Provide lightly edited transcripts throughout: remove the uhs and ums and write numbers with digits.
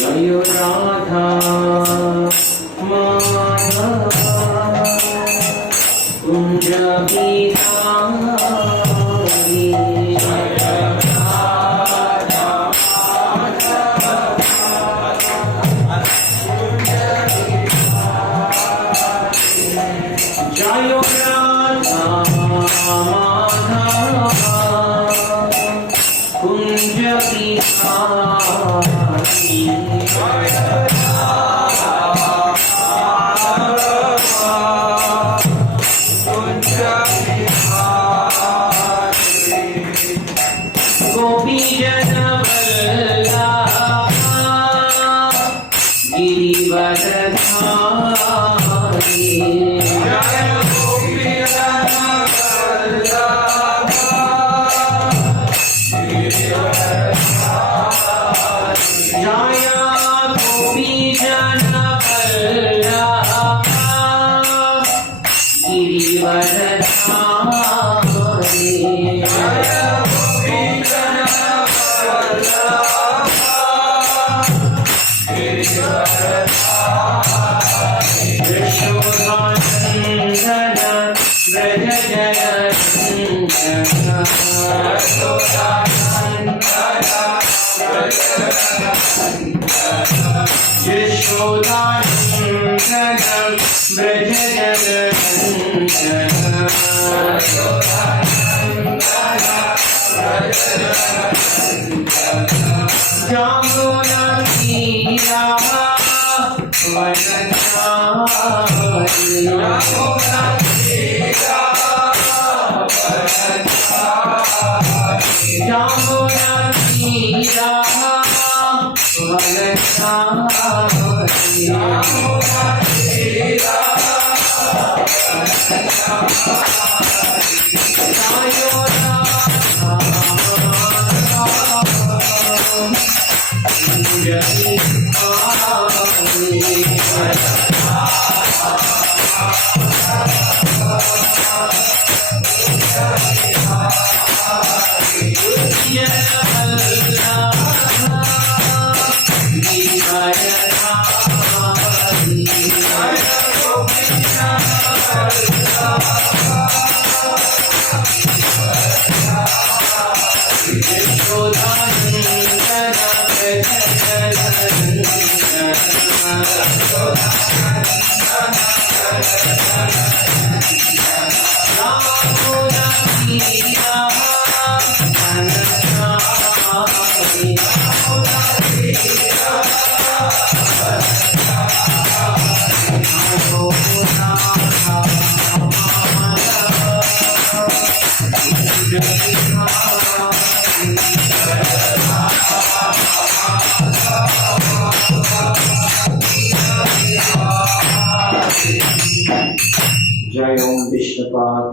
जय राधा माधव कुंज बिहारी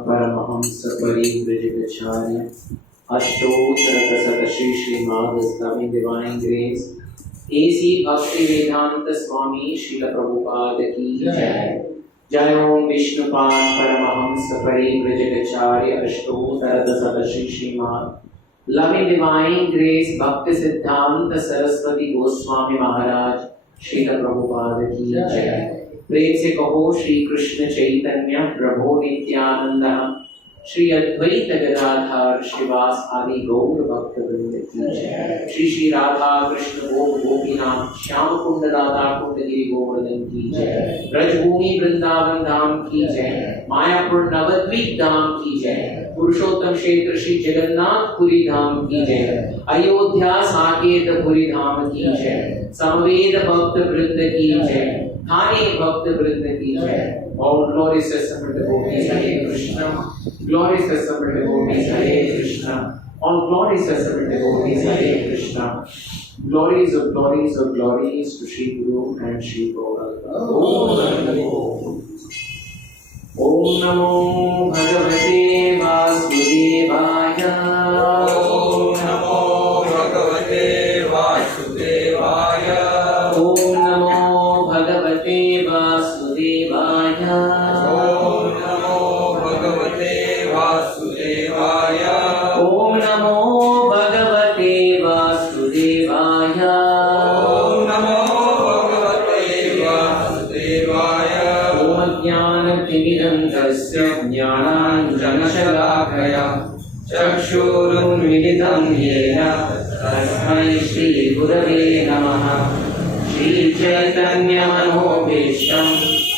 परमहंस परिव्रजगचार्य अष्टोत्तर श्री श्रीमद् इस्लामिक divine grace A C Bhakti Vedanta Swami Srila Prabhupada की जय। जय ओम विष्णुपाद परमहंस परिव्रजगचार्य अष्टोत्तर Shri Shrimad loving divine grace Bhakti Siddhanta Saraswati Goswami महाराज श्रील प्रभुपाद की जय। प्रेम से कहो श्री कृष्ण चैतन्य प्रभु नित्यानंद श्री अद्वैत गदाधर श्रीवास आदि गौर भक्त वृंद की जय। श्री श्री राधा कृष्ण गोप गोपीनाथ श्याम कुंड राधा कुंड गिरि गोवर्धन की जय। ब्रजभूमि वृंदावन धाम की जय। मायापुर नवद्वीप धाम की जय। पुरुषोत्तम क्षेत्र श्री जगन्नाथपुरी धाम की जय। अयोध्या साकेत पुरी धाम की जय। समवेद भक्त वृंद की जय। थाने भक्त वृंद की जय। All glories assembled devotees, Hare Krishna. Glories assembled devotees, Hare Krishna. All glories assembled devotees, Hare Krishna. Glories of glories to Shri Guru and Shri Gauranga. Om Namo Bhagavate Vasudevaya. Om Namo Bhagavate Vasudevaya. Om Namo Bhagavate Vasudevaya. Om Namo Bhagavate Vasudevaya. Om Namo Bhagavate Vasudevaya. Om Namo चक्षुरुन्मिलितं येन तस्मै श्रीगुरवे नमः। श्रीचैतन्यमनोभीष्टं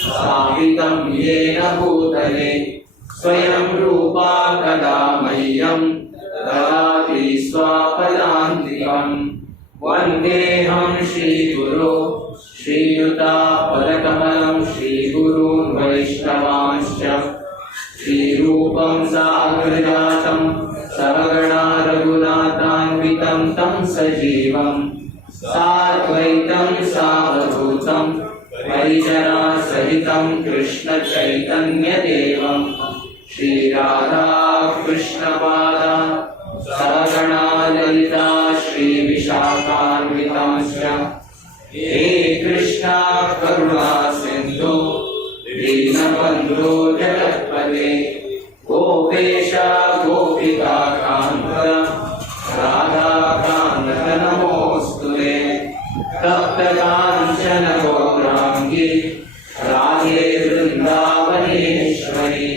स्थापितं येन भूतले स्वयं रूपा कदा मह्यं ददाति स्वापदान्तिकम्। वन्देऽहं श्रीगुरो श्रीयुतापदकमलं श्रीगुरून् वैष्णवांश्च श्रीरूपं साग्रजातं सहगणा रघुनाथान्वितं तं सजीवं साद्वैतं सावधूतं परिजनसहितं कृष्णचैतन्यदेवं श्रीराधा कृष्णपादा सहगणा ललिता श्रीविशाखान्वितांश्च। हे कृष्णा करुणा सिन्धु दीनबन्धो जगत्पते गोपेश गोपिका कान्त राधाकान्त नमोऽस्तुते। तप्तकाञ्चन गौराङ्गी राधे वृन्दावनेश्वरी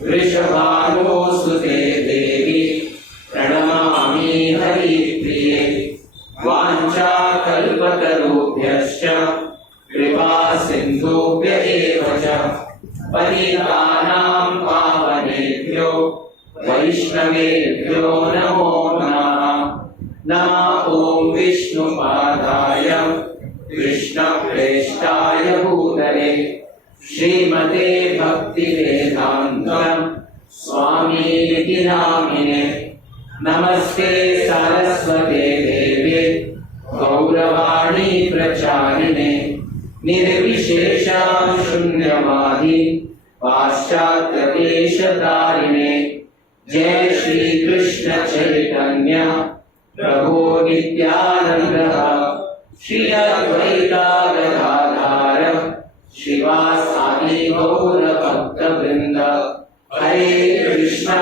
वृषभानुसुते देवी प्रणमामि हरिप्रिये। वाञ्छाकल्पतरुभ्यश्च कृपा सिन्धुभ्य एव च पतितानां पावनेभ्यो वैष्णवेभ्यो नमो नमः। नमः ॐ विष्णुपादाय कृष्णप्रेष्ठाय भूतले श्रीमते भक्तिवेदान्त स्वामीति नामिने। नमस्ते सरस्वते देवे गौरवाणी प्रचारिणे निर्विशेषा शून्यवादी पाश्चात्यदेशतारिणे। जय श्री कृष्ण चैतन्य प्रभो नित्यानंद श्री अद्वैता गदाधर श्रीवासादि गौर भक्तवृंद। हरे कृष्णा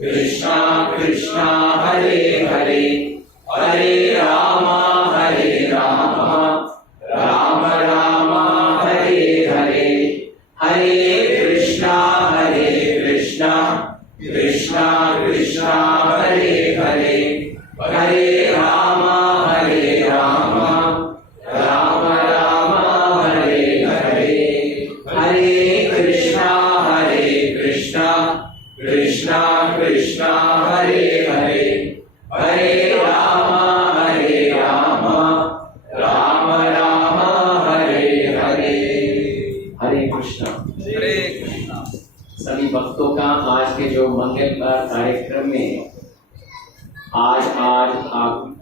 कृष्णा कृष्णा हरे हरे हरे राम राम राम हरे हरे। हरे कृष्णा कृष्णा कृष्णा हरे हरे हरे राम राम राम हरे हरे। हरे कृष्णा कृष्णा कृष्णा हरे हरे हरे राम राम राम हरे हरे। हरे कृष्णा। सभी भक्तों का आज के जो मंगलकार कार्यक्रम में आज आप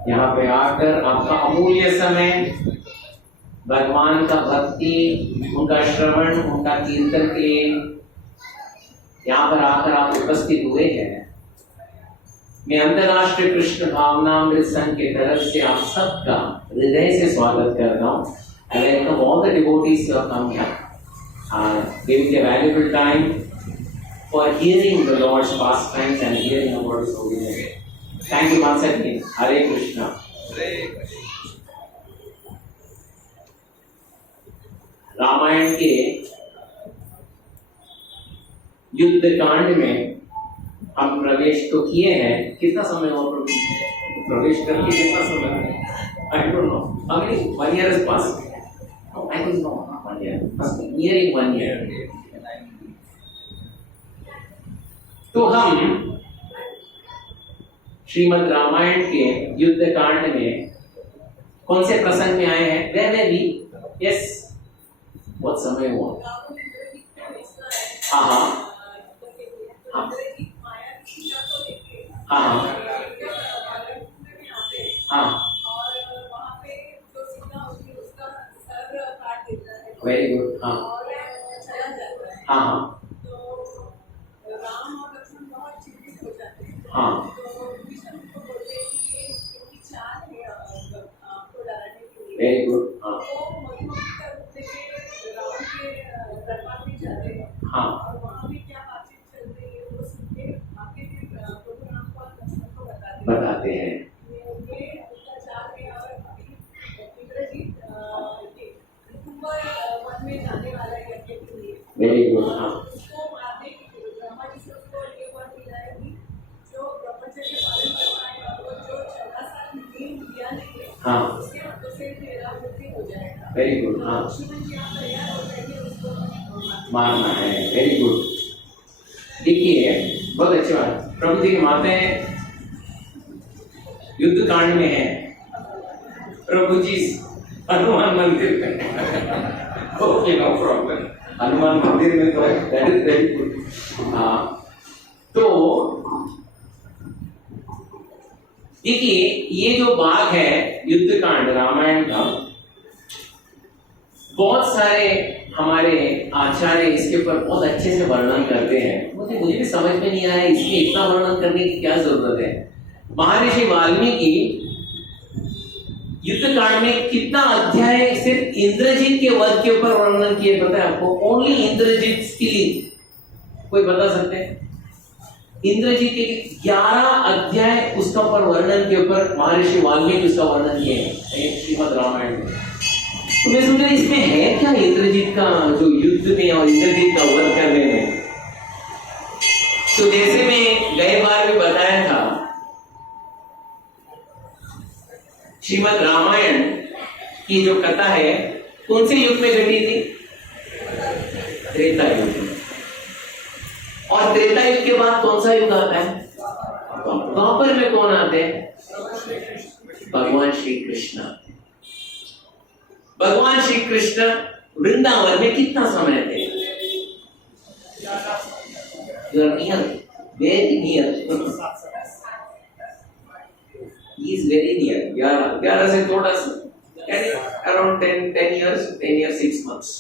यहाँ पे आकर आपका अमूल्य समय भगवान का भक्ति उनका श्रवण उनका कीर्तन के लिए यहाँ पर आकर आप उपस्थित हुए हैं। मैं अंतरराष्ट्रीय कृष्ण भावनामृत संघ की तरफ से आप सबका हृदय से स्वागत करता हूँ। I welcome all the devotees who have come here, giving their valuable time for hearing the Lord's pastimes and hearing about His holy name. Thank you once again. Hare Krishna. Ramayan के युद्ध कांड में हम प्रवेश तो किए हैं। कितना समय हुआ प्रवेश करके? कितना समय? I don't know. How many? 1 year has passed. No, I don't know. 1 year. Nearing 1 year. तो हम श्रीमद् रामायण के युद्ध कांड में कौन से प्रसंग में आए हैं? Where may we? Yes. बहुत समय हुआ। हाँ हाँ हाँ हाँ वेरी गुड। हाँ हाँ हाँ वेरी गुड। हाँ हाँ बताते हैं। Very good. हाँ हाँ, वेरी गुड। हाँ, मारना है, वेरी गुड। देखिए, बहुत अच्छी बात। प्रभु जी की माताएं युद्ध कांड में है, प्रभु जी हनुमान मंदिर में। Okay, no problem. हनुमान मंदिर में तो दैट इज वेरी गुड। हाँ, तो देखिए, ये जो भाग है युद्ध कांड रामायण का, बहुत सारे हमारे आचार्य इसके ऊपर बहुत अच्छे से वर्णन करते हैं। मुझे भी समझ में नहीं आया इसमें इतना वर्णन करने की क्या जरूरत है। महर्षि वाल्मीकि युद्ध कांड में कितना अध्याय सिर्फ इंद्रजीत के वध के ऊपर वर्णन किए, पता है आपको? Only Indrajit killing. कोई बता सकते हैं? इंद्रजीत के 11 अध्याय उसका ऊपर वर्णन के ऊपर महर्षि वाल्मीकि उसका वर्णन किए हैं श्रीमद् रामायण में। तो मैं सोच रहा इसमें है क्या इंद्रजीत का जो युद्ध में और इंद्रजीत का वध करने में? तो जैसे मैं गए बार भी बताया था, श्रीमद् रामायण की जो कथा है कौन से युग में घटी थी? त्रेता युग में। और त्रेता युग के बाद कौन सा युग आता है? द्वापर में कौन आते हैं? भगवान श्री कृष्ण। भगवान श्री कृष्ण वृंदावन में कितना समय थे? Very near, is very near. 11 से थोड़ा सा, अराउंड 10 years 6 months।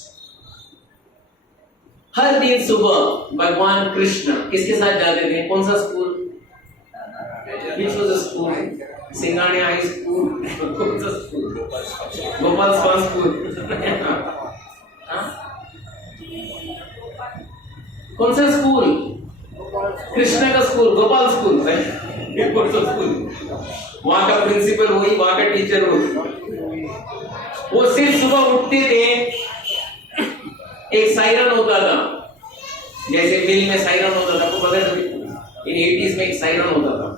हर दिन सुबह भगवान कृष्ण किसके साथ जाते थे? कौन सा school? Which was the school? Singhani high school? कौन सा स्कूल? गोपाल स्कूल? कौन सा स्कूल? कृष्ण का स्कूल, गोपाल स्कूल। कौन सा स्कूल? वहां का प्रिंसिपल वही, वहां का टीचर वही। वो सिर्फ सुबह उठते थे, एक सायरन होता था, जैसे मिल में सायरन होता था, आपको पता है? इन 80s में एक सायरन होता था,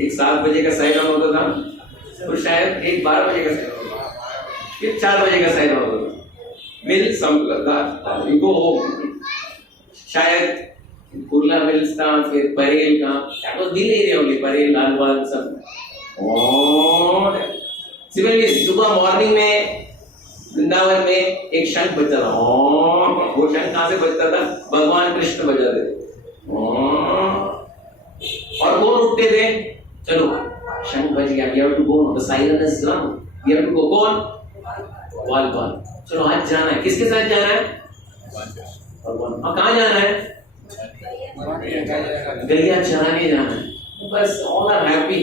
एक 7 बजे का सायरन होता था, और शायद एक 12 बजे का सायरन होता था, फिर 4 बजे का सायरन होता था। मिल संपता, इनको शायद कुर्ला मिल्स था, फिर परेल का, तो दिल एरिया होगी, परेल, लालबाग सब। और सिमिलरली सुबह मॉर्निंग में वृंदावन में एक शंख बजता था। वो शंख कहां से बजता था? भगवान कृष्ण बजाते थे। और कौन उठते थे? चलो शंख बज गया, we have to go, the siren is run, we have to go. कौन? वालबाल। चलो आज जाना है, किसके साथ जाना है? भगवान। और कहाँ जाना है? गैया चराने जाना है। बस ऑल आर हैप्पी।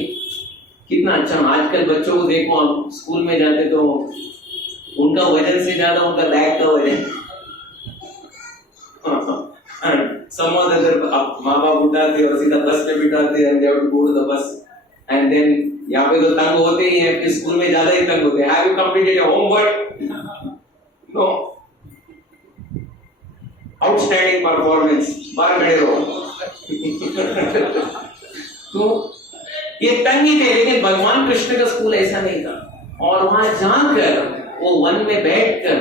कितना अच्छा। आजकल बच्चों को देखो, आप स्कूल में जाते तो उनका वजन से ज्यादा उनका बैग का वजन। माँ बाप उठाते और सीधा बस में बिठाते हैं, बस। एंड देन यहाँ पे तो तंग होते ही हैं, फिर स्कूल में ज्यादा ही तंग होते हैं। Have you completed your homework? No. Outstanding performance, बार खड़े रहो। तो ये तंग ही थे, लेकिन भगवान कृष्ण का स्कूल ऐसा नहीं था। और वहां जाकर वो वन में बैठकर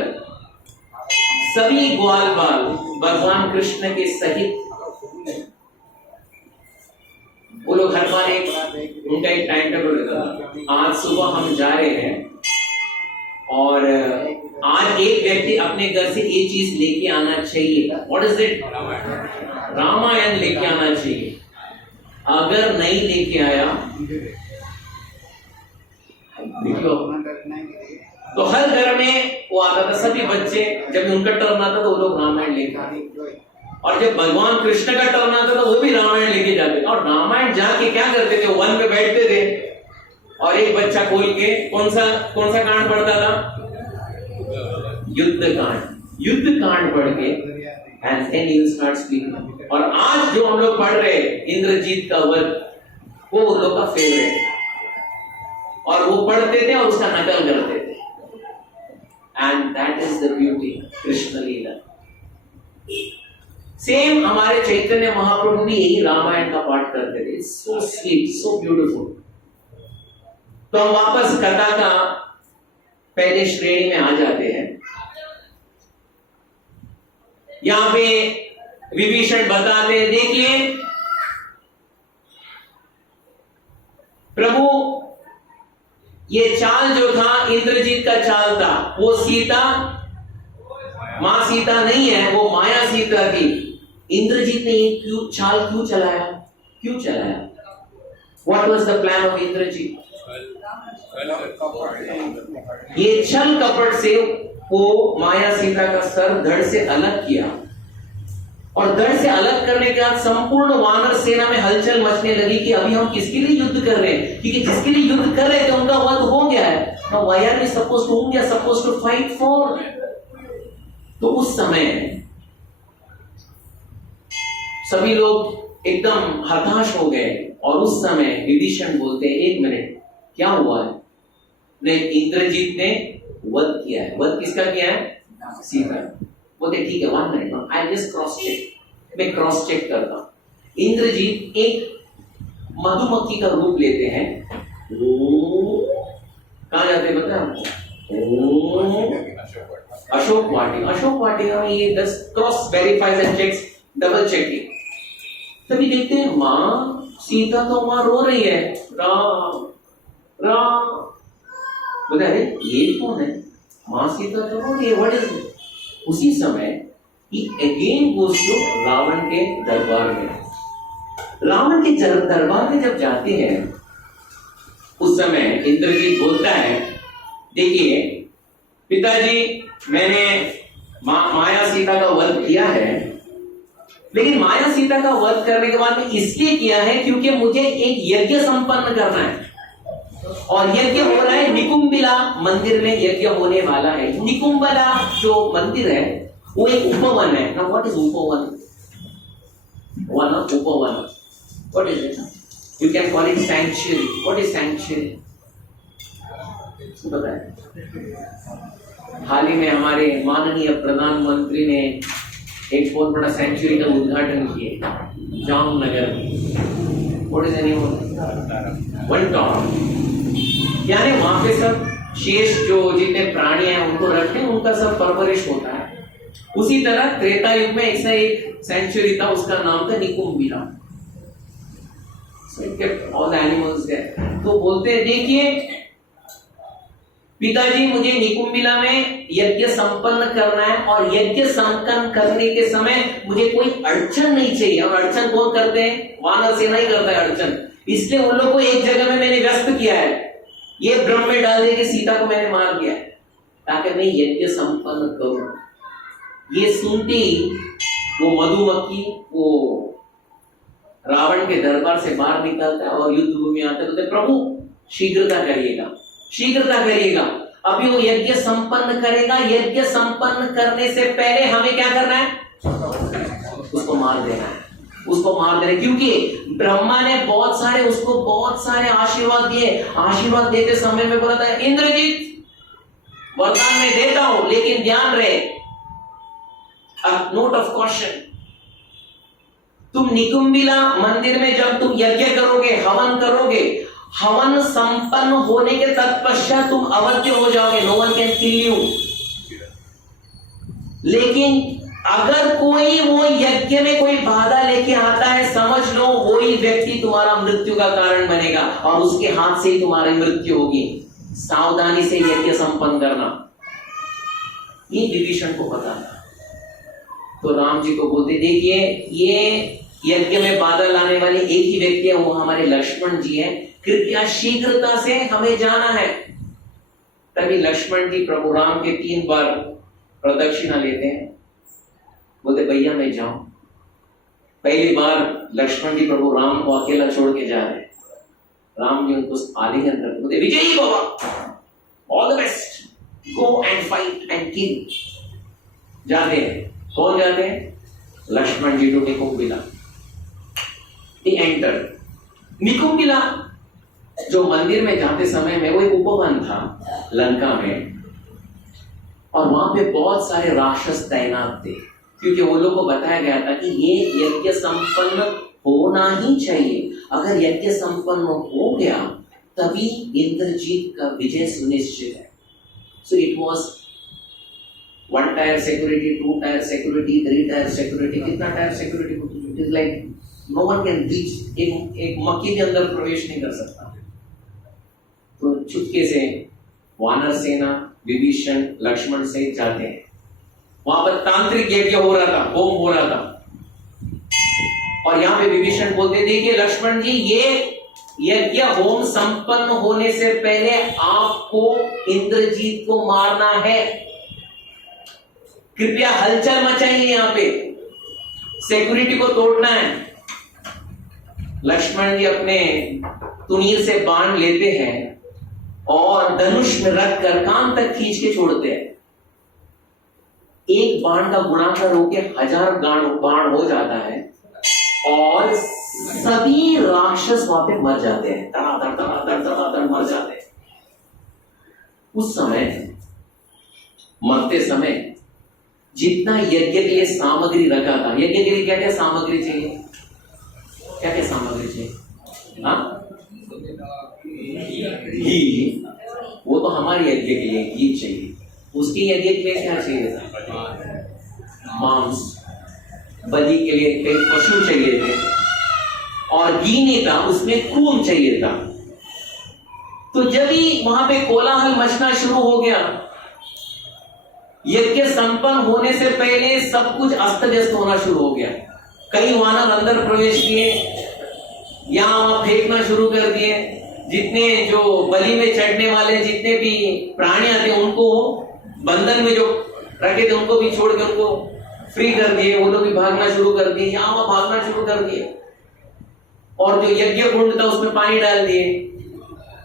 सभी ग्वाल बाल भगवान कृष्ण के सहित, वो लोग हर बार उनका एक टाइम टेबल रहता था। आज सुबह हम जा रहे हैं और आज एक व्यक्ति अपने घर से ये चीज लेके आना चाहिए। What is it? रामायण लेके आना चाहिए। अगर नहीं लेके आया तो हर घर में वो आता था, सभी बच्चे जब उनका टर्न आता तो वो लोग रामायण लेके आते, और जब भगवान कृष्ण का टर्न आता तो वो भी रामायण लेके जाते। और रामायण जाके क्या करते थे? वन पे बैठते थे और एक बच्चा खोल के कौन सा कांड पढ़ता था? युद्ध कांड। युद्ध कांड पढ़ के and then you start speaking. और आज जो हम लोग पढ़ रहे हैं इंद्रजीत का वध, वो उन लोग का फेवरेट, और वो पढ़ते थे और उसका नकल करते थे। And that is the beauty Krishna Leela. Same हमारे चैतन्य महाप्रभु भी यही रामायण का पाठ करते थे। So sweet, so beautiful. तो हम वापस कथा का पहले श्रेणी में आ जाते हैं। यहां पे विभीषण बताते हैं, देखिए प्रभु ये चाल जो था इंद्रजीत का चाल था, वो सीता मां सीता नहीं है, वो माया सीता थी। इंद्रजीत ने ये चाल क्यों चलाया? What was the plan of Indrajit? ये छल कपट से वो माया सीता का सर धड़ से अलग किया, और धड़ से अलग करने के बाद संपूर्ण वानर सेना में हलचल मचने लगी कि अभी हम किसके लिए युद्ध कर रहे हैं, क्योंकि जिसके लिए युद्ध कर रहे थे उनका वध हो गया है। Now why are we supposed to fight for? तो उस समय सभी लोग एकदम हताश हो गए, और उस समय विभीषण बोलते हैं, एक मिनट क्या हुआ है? नहीं, इंद्रजीत ने वध किया है। वध किसका किया है? सीता। बोलते ठीक है, 1 मिनट, आई जस्ट क्रॉस चेक। मैं क्रॉस चेक करता हूं। इंद्रजीत एक मधुमक्खी का रूप लेते हैं। कहां जाते हैं पता है हमको? अशोक वाटिका में ये 10 cross verifies and checks, double checking. तभी देखते हैं मां सीता तो वहां रो रही है, राम राम। बोले अरे ये कौन है? मां सीता तो रो रही है, व्हाट इज इट? उसी समय he again goes to Ravan के दरबार में। रावण के दरबार में जब जाते हैं, उस समय इंद्रजीत बोलता है, देखिए पिताजी, मैंने माया सीता का वध किया है, लेकिन माया सीता का वध करने के बाद में इसलिए किया है क्योंकि मुझे एक यज्ञ संपन्न करना है, और यज्ञ हो रहा है निकुंबिला मंदिर में। यज्ञ होने वाला है। निकुंबिला जो मंदिर है वो एक उपवन है ना। व्हाट इज उपवन? उपवन, what is it? You can call it sanctuary. What is sanctuary? पता है, हाल ही में हमारे माननीय प्रधानमंत्री ने एक बहुत बड़ा सेंचुरी का उद्घाटन किया जामनगर में। What is the name? One top. यानी वहां पे सब शेष जो जितने प्राणी हैं उनको रखते हैं, उनका सब परवरिश होता है। उसी तरह त्रेता युग में ऐसा एक सेंचुरी था, उसका नाम था Nikumbhila. All the animals there. तो बोलते हैं, देखिए पिताजी, मुझे निकुंबिला में यज्ञ संपन्न करना है, और यज्ञ संपन्न करने के समय मुझे कोई अड़चन नहीं चाहिए। और अड़चन कौन करते हैं? वानर सेना ही करता है अड़चन। इसलिए उन लोग को एक जगह में मैंने व्यस्त किया है। ये ब्रह्म में डाल दे कि सीता को मैंने मार दिया है, ताकि मैं यज्ञ संपन्न करूं। ये सुनते ही वो मधुमक्खी वो रावण के दरबार से बाहर निकलता है और युद्ध भूमि आता है। तो प्रभु शीघ्रता करिएगा, शीघ्रता करिएगा, अभी वो यज्ञ संपन्न करेगा। यज्ञ संपन्न करने से पहले हमें क्या करना है? उसको मार देना है, उसको मार देना। क्योंकि ब्रह्मा ने उसको बहुत सारे आशीर्वाद दिए। आशीर्वाद देते समय में बोला था, इंद्रजीत वरदान में देता हूं, लेकिन ध्यान रहे, नोट ऑफ कॉशन, तुम निकुंबिला मंदिर में जब तुम यज्ञ करोगे, हवन करोगे, हवन संपन्न होने के तत्पश्चात तुम अवध्य हो जाओगे। No one can kill you. लेकिन अगर कोई वो यज्ञ में कोई बाधा लेके आता है, समझ लो वही व्यक्ति तुम्हारा मृत्यु का कारण बनेगा, और उसके हाथ से ही तुम्हारी मृत्यु होगी। सावधानी से यज्ञ संपन्न करना। ये विभीषण को पता था। तो राम जी को बोलते, देखिए ये यज्ञ में बाधा लाने वाले एक ही व्यक्ति है, वो हमारे लक्ष्मण जी हैं। कृपया शीघ्रता से हमें जाना है। तभी लक्ष्मण जी प्रभु राम के 3 बार प्रदक्षिणा लेते हैं। बोलते भैया मैं जाऊं। पहली बार लक्ष्मण जी प्रभु राम को अकेला छोड़ के जा रहे हैं। राम जी उनको आलिंगन करते, बोलते विजयी बाबा, all the best, go and fight and kill. जाते हैं। कौन जाते हैं? Lakshman ji to Nikumbhila. He entered. Nikumbhila जो मंदिर में जाते समय में वो एक उपवन था लंका में, और वहां पे बहुत सारे राक्षस तैनात थे, क्योंकि वो लोगों को बताया गया था कि ये यज्ञ संपन्न होना ही चाहिए। अगर यज्ञ संपन्न हो गया तभी इंद्रजीत का विजय सुनिश्चित है। So it was 1 tier security, 2 tier security, 3 tier security. कितना tier security? It is like no one can reach. एक मक्खी के अंदर प्रवेश नहीं कर सकता। तो चुपके से वानर सेना विभीषण लक्ष्मण से जाते हैं। वहां पर तांत्रिक यज्ञ हो रहा था, होम हो रहा था। और यहां पे विभीषण बोलते, देखिए लक्ष्मण जी, ये यज्ञ होम संपन्न होने से पहले आपको इंद्रजीत को मारना है। कृपया हलचल मचाइए, यहां पे सिक्योरिटी को तोड़ना है। लक्ष्मण जी अपने तुनीर से बाण लेते हैं और धनुष में रखकर कान तक खींच के छोड़ते हैं। एक बाण का गुणाकार होकर 1000 बाण हो जाता है और सभी राक्षस वहां पे मर जाते हैं। तड़ातड़ मर जाते हैं। उस समय मरते समय जितना यज्ञ के लिए सामग्री रखा था, यज्ञ के लिए क्या क्या सामग्री चाहिए? क्या क्या सामग्री चाहिए? घी। वो तो हमारे यज्ञ के लिए घी चाहिए। उसके यज्ञ के लिए क्या चाहिए था? मांस। बलि के लिए कई पशु चाहिए थे और घी नहीं था, उसमें खून चाहिए था। तो जब ही वहां पे कोलाहल मचना शुरू हो गया, यज्ञ संपन्न होने से पहले सब कुछ अस्त व्यस्त होना शुरू हो गया। कई वानर अंदर प्रवेश किए, यहां वहां फेंकना शुरू कर दिए। जितने जो बलि में चढ़ने वाले जितने भी प्राणियां थे उनको बंधन में जो रखे थे उनको भी छोड़ के उनको फ्री कर दिए। वो लोग भी भागना शुरू कर दिए, यहां वहां भागना शुरू कर दिए। और जो यज्ञ कुंड था उसमें पानी डाल दिए।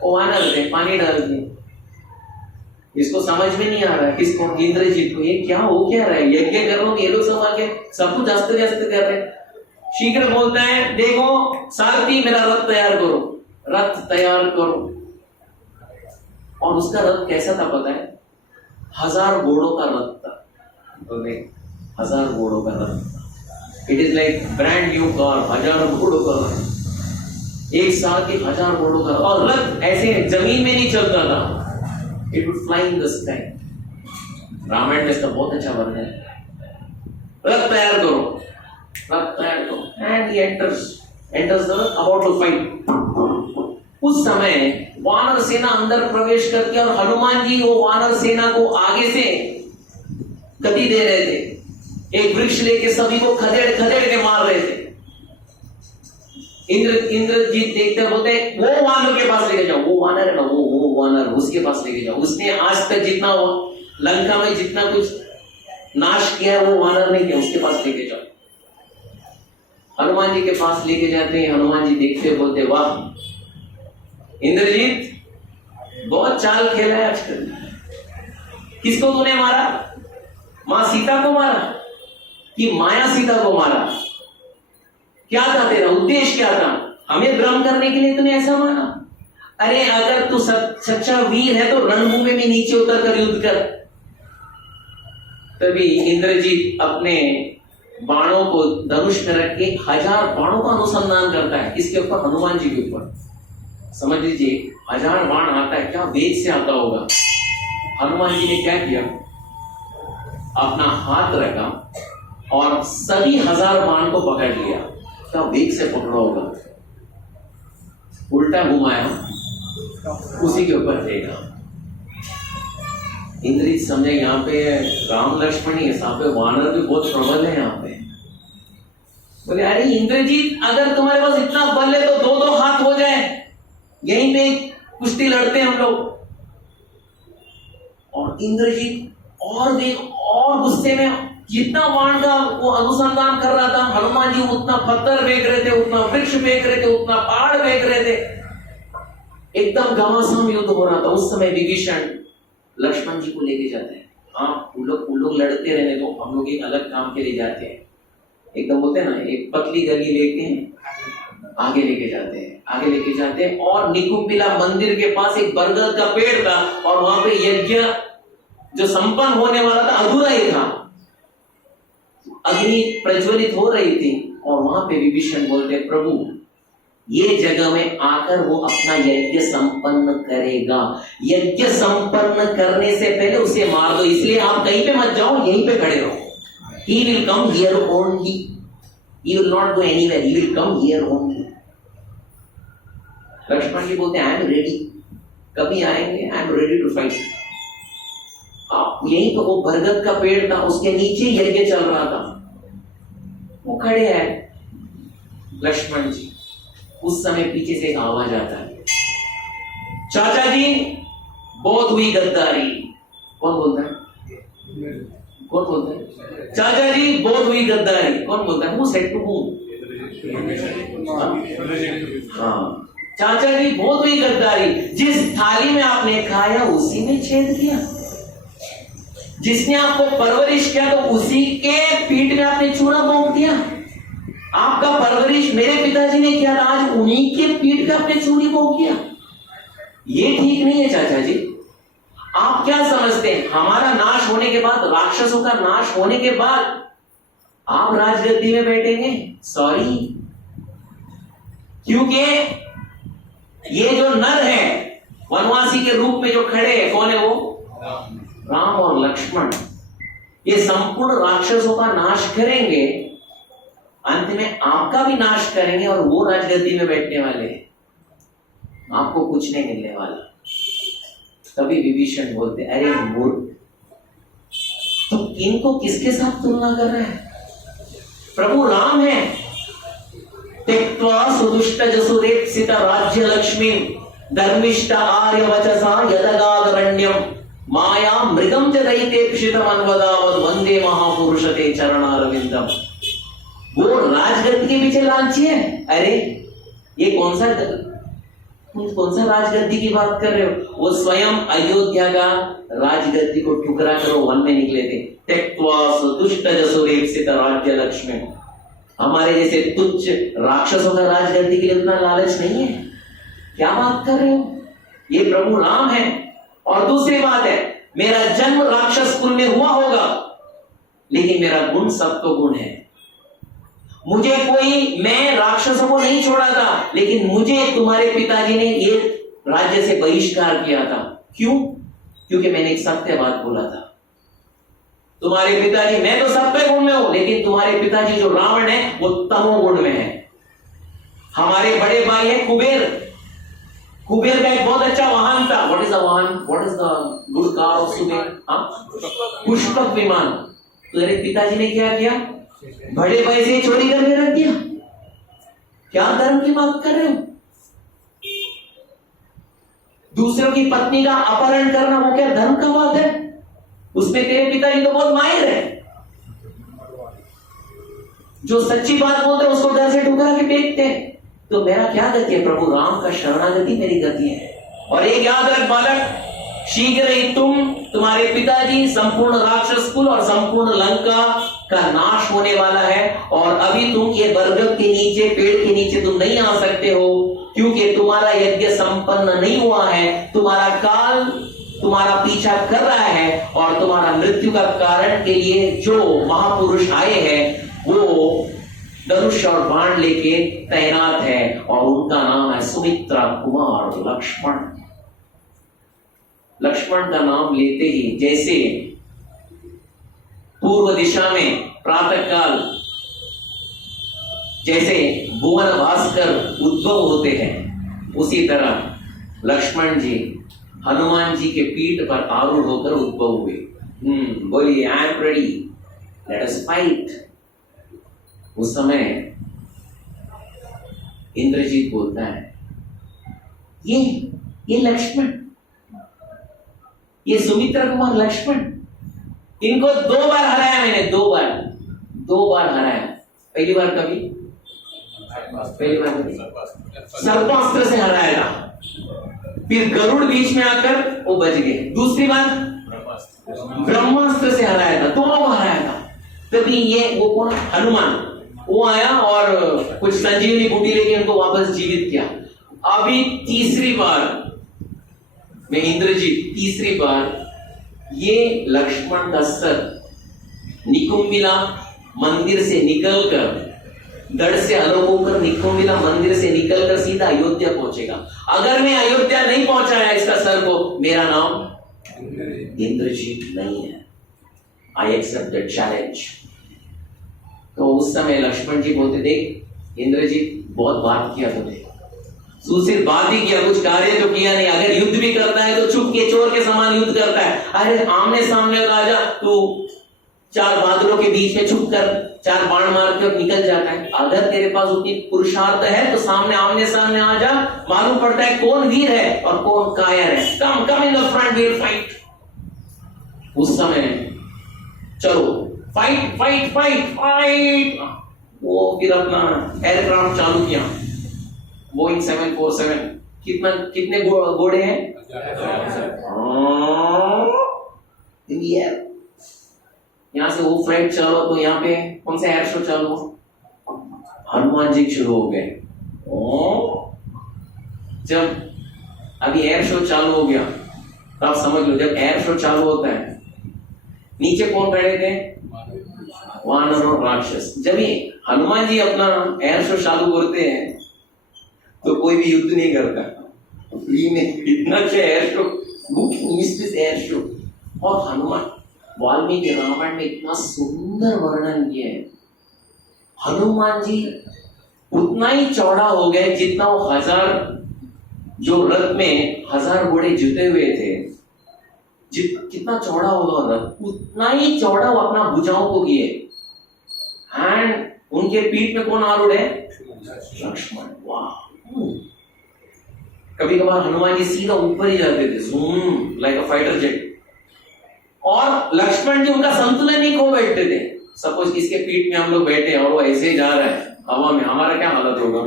वो वानर थे, पानी डाल दिए। इसको समझ में नहीं आ रहा है, किसको? इंद्रजीत को। ये क्या हो क्या रहा है? यज्ञ कर रहा हूं, ये लोग सब आके सब कुछ अस्त व्यस्त कर रहे हैं। शीघ्र बोलता है, देखो सारथी, मेरा रथ तैयार करो, रथ तैयार करो। और उसका रथ कैसा था पता है? 1000 घोड़ों का रथ था। 1000 घोड़ों का रथ। It is like brand new car. 1000 घोड़ों का रथ, एक साथ ही 1000 घोड़ों का। और रथ ऐसे जमीन में नहीं चलता था, it would fly in the sky. Ramayana में इसका बहुत अच्छा वर्णन है। रथ तैयार करो, रथ तैयार करो। And he enters the Rath about to fight. उस समय वानर सेना अंदर प्रवेश करती है और हनुमान जी वो वानर सेना को आगे से गति दे रहे थे। एक वृक्ष लेके सभी को खदेड़ खदेड़ के मार रहे थे। इंद्रजीत देखते बोलते, वो वानर के पास लेके जाओ। वो वानर है ना, वो वानर, उसके पास लेके जाओ। उसने आज तक जितना लंका में जितना कुछ नाश किया है वो वानर नहीं किया, उसके पास लेके जाओ। हनुमान जी के पास लेके जाते हैं। हनुमान जी देखते बोलते, वाह इंद्रजीत, बहुत चाल खेला है आजकल। किसको तूने मारा? मां सीता को मारा कि माया सीता को मारा? क्या था तेरा उद्देश्य? क्या था? हमें भ्रम करने के लिए तूने ऐसा माना? अरे अगर तू सच्चा वीर है तो रणभूमि में नीचे उतर कर युद्ध कर। तभी इंद्रजीत अपने बाणों को धनुष में रख के 1000 बाणों का अनुसंधान करता है। इसके ऊपर? हनुमान जी के ऊपर। समझ लीजिए 1000 बाण आता है, क्या वेग से आता होगा। हनुमान जी ने क्या किया? अपना हाथ रखा और सभी 1000 बाण को पकड़ लिया। क्या वेग से पकड़ा होगा। उल्टा घुमाया, उसी के ऊपर फेंका। इंद्रजीत समझे यहाँ पे राम लक्ष्मण ही है, यहाँ पे वानर भी बहुत प्रबल है। यहाँ पे बोले, अरे इंद्रजीत, अगर तुम्हारे पास इतना बल है तो 2-2 हाथ हो जाए, यहीं पे कुश्ती लड़ते हैं हम लोग। और इंद्रजीत और गुस्से में जितना बाण का वो अनुसंधान कर रहा था, हनुमान जी उतना पत्थर फेंक रहे थे, उतना वृक्ष फेंक रहे थे, उतना पहाड़ फेंक रहे थे। एकदम घमासान युद्ध हो रहा था। उस समय विभीषण लक्ष्मण जी को लेके जाते हैं। हाँ, उन लोग लड़ते रहने तो हम लोग एक अलग काम के लिए जाते हैं। एकदम बोलते हैं ना, एक पतली गली लेके आगे लेके जाते हैं। और निकुंबिला मंदिर के पास एक बरगद का पेड़ था और वहां पे यज्ञ जो संपन्न होने वाला था अधूरा ही था। अग्नि प्रज्वलित हो रही थी और वहां पे विभीषण बोलते, प्रभु ये जगह में आकर वो अपना यज्ञ संपन्न करेगा। यज्ञ संपन्न करने से पहले उसे मार दो, इसलिए आप कहीं पे मत जाओ, यहीं पे खड़े रहो। He will come here only. He will not go anywhere. He will come here only. Lakshman जी बोलते हैं आई एम रेडी, कभी आएंगे, I am ready to fight. आप यहीं तो वो बरगद का पेड़ था, उसके नीचे यज्ञ चल रहा था, वो खड़े हैं लक्ष्मण जी। उस समय पीछे से एक आवाज आता है, चाचा जी बहुत हुई गद्दारी। कौन बोलता है? कौन बोलता है? चाचा जी बहुत हुई गद्दारी। कौन बोलता है? Who said to whom? हाँ, चाचा जी बहुत हुई गद्दारी। जिस थाली में आपने खाया उसी में छेद किया, जिसने आपको परवरिश किया तो उसी के पीठ में आपने चूना भोंक दिया। आपका परवरिश मेरे पिताजी ने किया, आज उन्हीं के पीठ पे आपने चूनी भोंक दिया। ये ठीक नहीं है चाचा जी। आप क्या समझते हैं हमारा नाश होने के बाद, राक्षसों का नाश होने के बाद आप राजगद्दी में बैठेंगे? सॉरी, क्योंकि ये जो नर है वनवासी के रूप में जो खड़े हैं, कौन है वो? राम और लक्ष्मण। ये संपूर्ण राक्षसों का नाश करेंगे, अंत में आपका भी नाश करेंगे और वो राजगद्दी में बैठने वाले हैं, आपको कुछ नहीं मिलने वाला। तभी विभीषण बोलते अरे मूर्ख, तो इनको किसके साथ तुलना कर रहा है? प्रभु राम है। त्यक्त्वा सुदुष्ट जसुरेप्सित राज्य लक्ष्मी धर्मिष्ठ आर्य वचसा यदगादरण्यम माया मृगम च दैतेप्सितम अन्वदावद वंदे महापुरुष ते चरणारविंदम। वो राजगद्दी के पीछे लालची है। अरे ये कौन सा राजगद्दी की बात कर रहे हो? वो स्वयं अयोध्या का राजगद्दी को ठुकरा कर वन में निकले थे। त्यक्त्वा सुदुष्ट जसुरेप्सित राज्य लक्ष्मी। हमारे जैसे तुच्छ राक्षसों का राजगद्दी के लिए उतना लालच नहीं है। क्या बात कर रहे हो? ये प्रभु राम है। और दूसरी बात है, मेरा जन्म राक्षस कुल में हुआ होगा, लेकिन मेरा गुण सत्व गुण है। मुझे कोई, मैं राक्षसों को नहीं छोड़ा था, लेकिन मुझे तुम्हारे पिताजी ने ये राज्य से बहिष्कार किया था। क्यों? क्योंकि मैंने एक सत्य बात बोला था। तुम्हारे पिताजी, मैं तो सत्य गुण में हूं, लेकिन तुम्हारे पिताजी जो रावण है वो तमोगुण में है। हमारे बड़े भाई है कुबेर। कुबेर का एक बहुत अच्छा वाहन था। व्हाट इज द वाहन? What is the good car of Kuber? Pushpak विमान। तो तेरे पिताजी ने क्या किया? बड़े भाई से चोरी करके रख दिया। क्या धर्म की बात कर रहे हो? दूसरों की पत्नी का अपहरण करना वो क्या धर्म का बात है? उसमें तेरे पिताजी तो बहुत माहिर है। जो सच्ची बात बोलते हैं उसको डर से ठुकरा के फेंकते हैं। तो मेरा क्या गति है? प्रभु राम का शरणागति मेरी गति है। और एक याद रख बालक, शीघ्र ही तुम्हारे पिताजी, संपूर्ण राक्षस कुल और संपूर्ण लंका का नाश होने वाला है। और अभी तुम ये बरगद के नीचे, पेड़ के नीचे तुम नहीं आ सकते हो, क्योंकि तुम्हारा यज्ञ संपन्न नहीं हुआ है। तुम्हारा काल तुम्हारा पीछा कर रहा है और तुम्हारा मृत्यु का कारण के लिए जो महापुरुष आए हैं वो धनुष और बाण लेके तैनात है, और उनका नाम है सुमित्रा कुमार लक्ष्मण। लक्ष्मण का नाम लेते ही जैसे पूर्व दिशा में प्रातः काल जैसे भुवन भास्कर उद्भव होते हैं, उसी तरह लक्ष्मण जी हनुमान जी के पीठ पर आरूढ़ होकर उद्भव हुए। बोलिए आई am ready, let us fight. उस समय इंद्रजीत बोलता है ये लक्ष्मण, ये सुमित्रा कुमार लक्ष्मण, इनको 2 बार हराया मैंने। 2 बार हराया। पहली बार कभी? पहली बार सर्पास्त्र से हराया था, फिर गरुड़ बीच में आकर वो बच गए। दूसरी बार ब्रह्मास्त्र से हराया था, 2 बार हराया था। तभी ये वो कौन? हनुमान, वो आया और कुछ संजीवनी बूटी लेके उनको वापस जीवित किया। अभी तीसरी बार में इंद्रजीत, तीसरी बार ये लक्ष्मण का सर निकुंबिला मंदिर से निकलकर गढ़ से आलोक होकर निकोमिला मंदिर से निकलकर सीधा अयोध्या पहुंचेगा। अगर मैं अयोध्या नहीं पहुंचाया इसका सर को, मेरा नाम इंद्रजीत नहीं है। I accept the challenge. तो उस समय लक्ष्मण जी बोलते, देख इंद्रजीत बहुत बात किया तुमने, तू सिर्फ बात ही किया, कुछ कार्य तो किया नहीं। अगर युद्ध भी करता है तो चुप के चोर के समान युद्ध करता है। अरे आमने सामने राजा, तू चार बादलों के बीच में छुप कर चार बाण मार कर निकल जाता है। अगर तेरे पास उतनी पुरुषार्थ है तो सामने आमने सामने आ जा, मालूम पड़ता है कौन वीर है और कौन कायर है। Come in the front, we'll fight. उस समय चलो फाइट फाइट फाइट फाइट। वो फिर अपना एयरक्राफ्ट चालू किया, बोइंग 747। कितने घोड़े हैं? यहां से वो फ्लाइट चलो तो यहाँ पे कौन सा एयर शो चालू? हनुमान जी शुरू हो गए। जब अभी एयर शो चालू हो गया तो आप समझ लो, जब एयर शो चालू होता है नीचे कौन खड़े थे? वानर और राक्षस। जब ये हनुमान जी अपना एयर शो चालू करते हैं तो कोई भी युद्ध नहीं करता। फ्री में इतना अच्छा एयर शो, एयर शो। और हनुमान, वाल्मीकि रामायण में इतना सुंदर वर्णन किया है। हनुमान जी उतना ही चौड़ा हो गए जितना वो 1000 जो रथ में 1000 घोड़े जुटे हुए थे, कितना चौड़ा होगा रथ, उतना ही चौड़ा वो अपना भुजाओं को किए। एंड उनके पीठ में कौन आरूढ़ है? लक्ष्मण। वाह! कभी कभार हनुमान जी सीधा ऊपर ही जाते थे, zoom like a fighter jet. और लक्ष्मण जी उनका संतुलन नहीं खो बैठते थे। सपोज किसके पीठ में हम लोग बैठे हैं और वो ऐसे ही जा रहा है हवा में, हमारा क्या हालत होगा?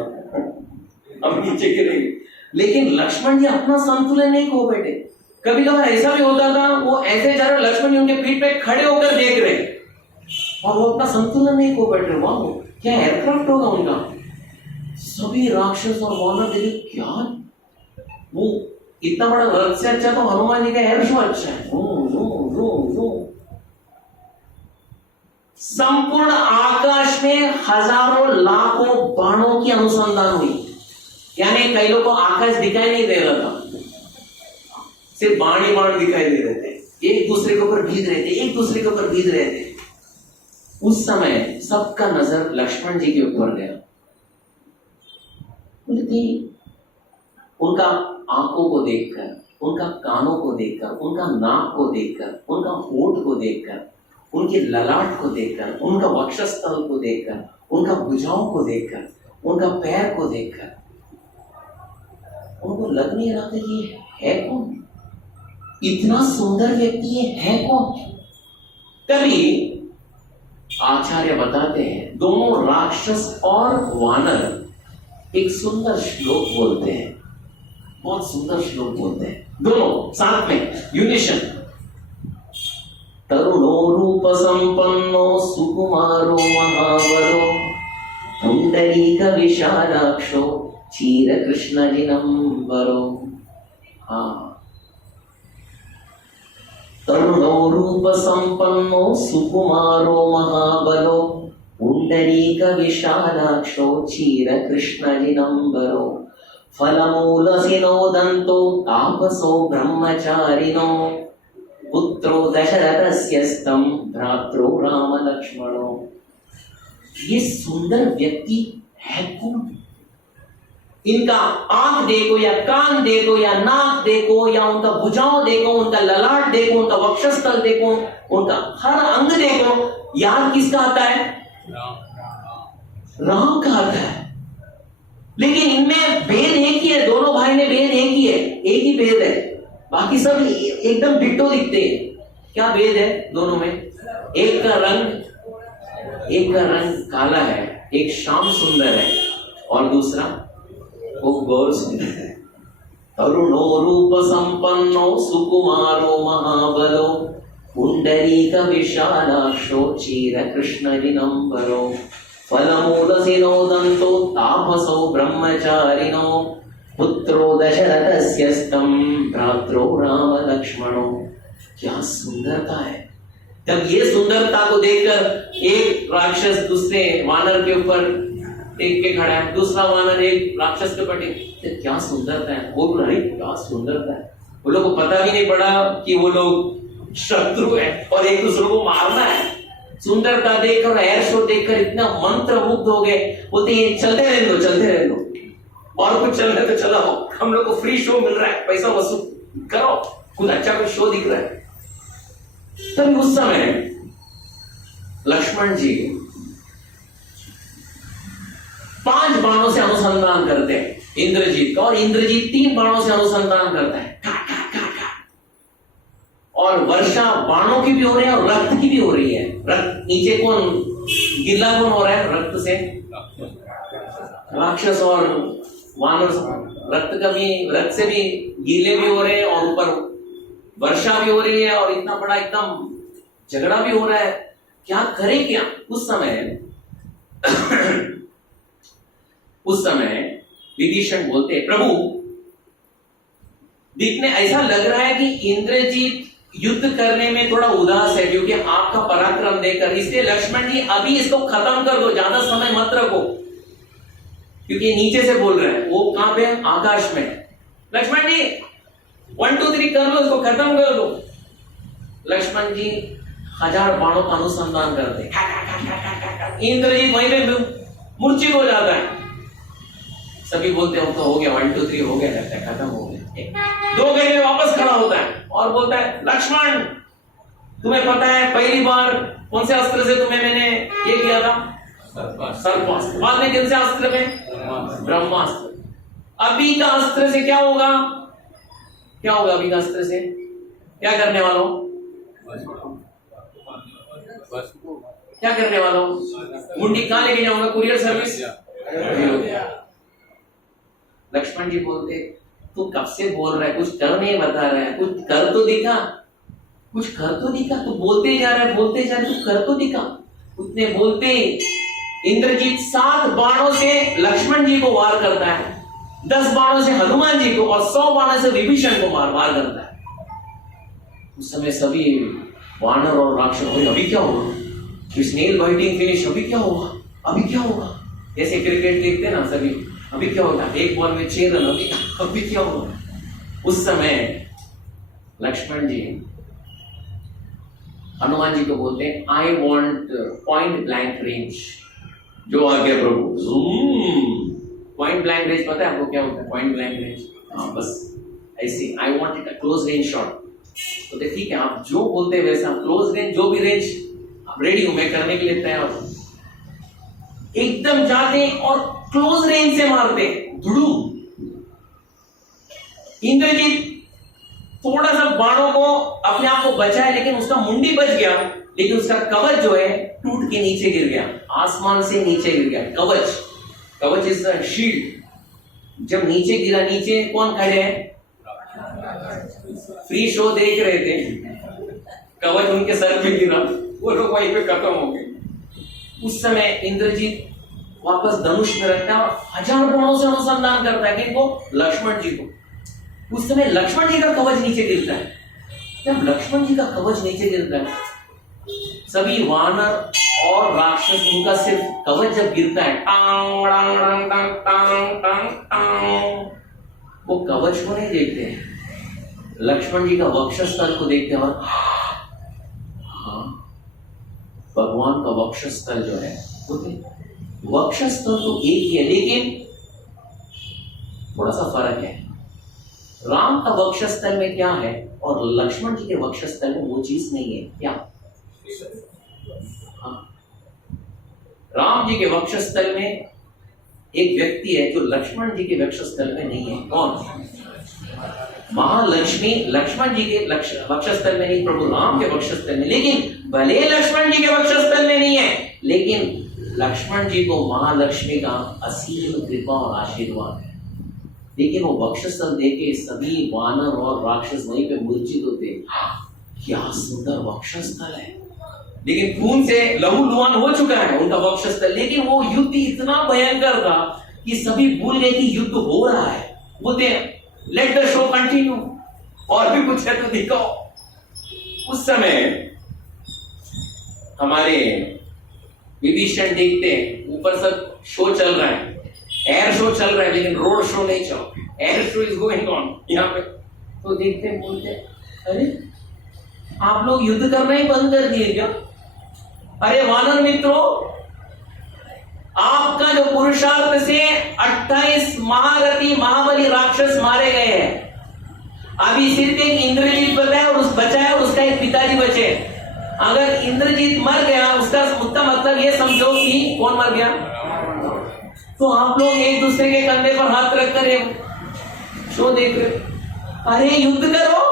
हम नीचे गिरेंगे। लेकिन लक्ष्मण जी अपना संतुलन नहीं खो बैठे। कभी कभार ऐसा भी होता था, वो ऐसे जा रहे, लक्ष्मण जी उनके पीठ पे खड़े होकर देख रहे और वो अपना संतुलन नहीं खो बैठ रहे। वाह, क्या एयरक्राफ्ट होगा उनका! सभी राक्षस और वानर देखे, क्या वो इतना बड़ा रथ से अच्छा तो हनुमान जी का एयर शो अच्छा है। संपूर्ण आकाश में हजारों लाखों बाणों की अनुसंधान हुई। यानी कई लोगों को आकाश दिखाई नहीं दे रहा था, सिर्फ बाण ही बाण दिखाई दे रहे थे, एक दूसरे के ऊपर भीग रहे थे, एक दूसरे के ऊपर भीग रहे थे। उस समय सबका नजर लक्ष्मण जी के ऊपर गया। उनका आंखों को देखकर, उनका कानों को देखकर, उनका नाक को देखकर, उनका होठ को देखकर, उनके ललाट को देखकर, उनका वक्षस्थल को देखकर, उनका भुजाओं को देखकर, उनका पैर को देखकर उनको लग नहीं रहा था कि है कौन, इतना सुंदर व्यक्ति है कौन। तभी आचार्य बताते हैं दोनों राक्षस और वानर एक सुंदर श्लोक बोलते हैं, बहुत सुंदर श्लोक बोलते हैं दोनों साथ में, यूनिशन। तरुणो रूप संपन्नो सुकुमारो महावरो पुंडरीक विशालाक्षो चीर कृष्ण जिनंबरो। हाँ, तरुणो रूप संपन्नो सुकुमारो महाबलो पुंडरीक विशालाक्षो चीर कृष्ण जिनंबरो फलमूलसिनो दंतो तापसो ब्रह्मचारिणो पुत्रो दशरथस्यस्तं भ्रातृ राम लक्ष्मणो। ये सुंदर व्यक्ति है कौन? इनका आंख देखो या कान देखो या नाक देखो या उनका भुजाओं देखो, उनका ललाट देखो, उनका वक्षस्थल देखो, उनका हर अंग देखो, याद किसका आता है? राम का आता है। लेकिन इनमें भेद एक ही है, दोनों भाई में भेद एक ही है, एक ही भेद है, बाकी सब एकदम डिट्टो दिखते हैं। क्या भेद है दोनों में? एक का रंग काला है, एक श्याम सुंदर है और दूसरा वो गौर सुंदर है। तरुणो रूप संपन्नो सुकुमारो महाबलो पुंडरीक विशालाक्षो चीर कृष्ण जिनंबरो फलमूलसिनो दंतो तापसो ब्रह्मचारिणो पुत्रो दशरथस्यस्तं भ्रातृ राम लक्ष्मणो। क्या सुंदरता है! जब ये सुंदरता को देखकर एक राक्षस दूसरे वानर के ऊपर टेक के खड़ा है, दूसरा वानर एक राक्षस के ऊपर टेक, क्या सुंदरता है, वो बोल रहे क्या सुंदरता है। वो लोग को पता भी नहीं पड़ा कि वो लोग शत्रु है और एक दूसरे को मारना है। सुंदरता देख और एयर शो देखकर इतना मंत्र मुग्ध हो गए, बोलते ये चलते रहने दो, चलते रहने दो, और कुछ चल रहा है तो चलाओ, हम लोग को फ्री शो मिल रहा है, पैसा वसूल करो, कुछ अच्छा कुछ शो दिख रहा है। तभी उस समय लक्ष्मण जी 5 बाणों से अनुसंधान करते हैं इंद्रजीत का, और इंद्रजीत 3 बाणों से अनुसंधान करता है, और वर्षा बाणों की भी हो रही है और रक्त की भी हो रही है। रक्त नीचे कौन गिला कौन हो रहा है रक्त से? राक्षस और वानर। रक्त से भी गीले भी हो रहे हैं और ऊपर वर्षा भी हो रही है और इतना बड़ा एकदम झगड़ा भी हो रहा है। क्या करे क्या? उस समय विभीषण बोलते प्रभु दिखने ऐसा लग रहा है कि इंद्रजीत युद्ध करने में थोड़ा उदास है क्योंकि आपका पराक्रम देखकर, इसलिए लक्ष्मण जी अभी इसको खत्म कर दो, ज्यादा समय मत रखो, क्योंकि नीचे से बोल रहे हैं, वो कहां पे? आकाश में। लक्ष्मण जी 1 2 3 कर लो, इसको खत्म कर दो। लक्ष्मण जी 1000 बाणों का अनुसंधान करते, इंद्रजीत वहीं पे मूर्छित हो जाता है। सभी बोलते हो तो हो गया, 1 2 3 हो गया, लगता है खत्म हो गया। 2 घंटे वापस खड़ा होता है और बोलता है लक्ष्मण तुम्हें पता है पहली बार कौन से अस्त्र से तुम्हें मैंने ये किया था? सर्पास्त्र। बाद में किन से अस्त्र में? ब्रह्मास्त्र। अभी का अस्त्र से क्या होगा? क्या होगा अभी का अस्त्र से? क्या करने वालों? क्या करने वालों? मुंडी कहां लेके जाऊंगा? Courier service. लक्ष्मण जी बोलते तू कब से बोल रहा है, कुछ कर नहीं बता रहा है, कुछ कर तो दिखा, कुछ कर तो दिखा। तू बोलते जा रहा है, बोलते जा रहा है, तू कर तो दिखा। उतने बोलते इंद्रजीत 7 बाणों से लक्ष्मण जी को वार करता है, 10 बाणों से हनुमान जी को और 100 बाणों से विभीषण को वार करता है। उस समय सभी वानर और राक्षस, अभी क्या होगा? स्नेल बाइटिंग फिनिश, अभी क्या होगा? अभी क्या होगा? जैसे क्रिकेट देखते ना सभी, अभी क्या होगा? 1 बॉल में 6 रन, अभी क्या होगा? उस समय लक्ष्मण जी हनुमान जी को बोलते हैं I want point blank range. जो आ गया प्रभु, पॉइंट ब्लैंक रेंज पता है आपको क्या होता है? पॉइंट ब्लैंक रेंज, हाँ बस ऐसे, I want it a close range shot. तो ठीक है, आप जो बोलते हैं वैसा, क्लोज रेंज जो भी रेंज आप रेडी हूं मैं करने के लिए तैयार हूं। एकदम जाते और क्लोज रेंज से मारते, धुड़ू। इंद्रजीत थोड़ा सा बाणों को अपने आप को बचाया, लेकिन उसका मुंडी बच गया, लेकिन उसका कवच जो है टूट के नीचे गिर गया, आसमान से नीचे गिर गया। कवच इज द शील्ड। जब नीचे गिरा, नीचे कौन खड़े हैं? फ्री शो देख रहे थे, कवच उनके सर पे गिरा, वो लोग वहीं पे खत्म हो गए। उस समय इंद्रजीत वापस धनुष में रखता है और 1000 बाणों से अनुसंधान करता है किनको? लक्ष्मण जी को। उस समय लक्ष्मण जी का कवच नीचे गिरता है। जब लक्ष्मण जी का कवच नीचे गिरता है, सभी वानर और राक्षस, उनका सिर्फ कवच जब गिरता है, टांग टांग टांग टांग टांग टांग, वो कवच को नहीं देखते हैं, लक्ष्मण जी का वक्षस्थल को देखते हैं। और हाँ, भगवान का वक्षस्थल जो है, वक्षस्थल तो एक ही है, लेकिन थोड़ा सा फर्क है। राम का वक्षस्थल में क्या है और लक्ष्मण जी के वक्षस्थल में वो चीज नहीं है। क्या? हाँ, राम जी के वक्षस्थल में एक व्यक्ति है जो लक्ष्मण जी के वक्षस्थल में नहीं है। कौन? महालक्ष्मी लक्ष्मण जी के वक्षस्थल में नहीं, प्रभु राम के वक्षस्थल में। लेकिन भले लक्ष्मण जी के वक्षस्थल में नहीं है, लेकिन लक्ष्मण जी को महालक्ष्मी का असीम कृपा और आशीर्वाद है। लेकिन वो वक्षस्थल देखे सभी वानर और राक्षस वहीं पे मूर्छित होते, क्या सुंदर वक्षस्थल है। लेकिन खून से लहूलुहान हो चुका है उनका वक्षस्थल। लेकिन वो युद्ध इतना भयंकर था कि सभी भूल गए कि युद्ध हो रहा है। बोलते लेट द शो कंटिन्यू, और भी कुछ है तो दिखाओ। उस समय हमारे विभीषण देखते हैं ऊपर सब शो चल रहा है, एयर शो चल रहा है, लेकिन रोड शो नहीं चल रहा, air show is going on यहाँ पे। तो देखते हैं, बोलते हैं, अरे आप लोग युद्ध करना ही बंद कर दिए क्या? अरे वानर मित्रों, आपका जो पुरुषार्थ से 28 महारथी महाबली राक्षस मारे गए हैं, अभी सिर्फ एक इंद्रजीत बचा है और उसका एक पिताजी बचे। अगर इंद्रजीत मर गया, उसका मतलब ये समझो कि कौन मर गया? तो आप लोग एक दूसरे के कंधे पर हाथ रख कर शो देख रहे, अरे युद्ध करो।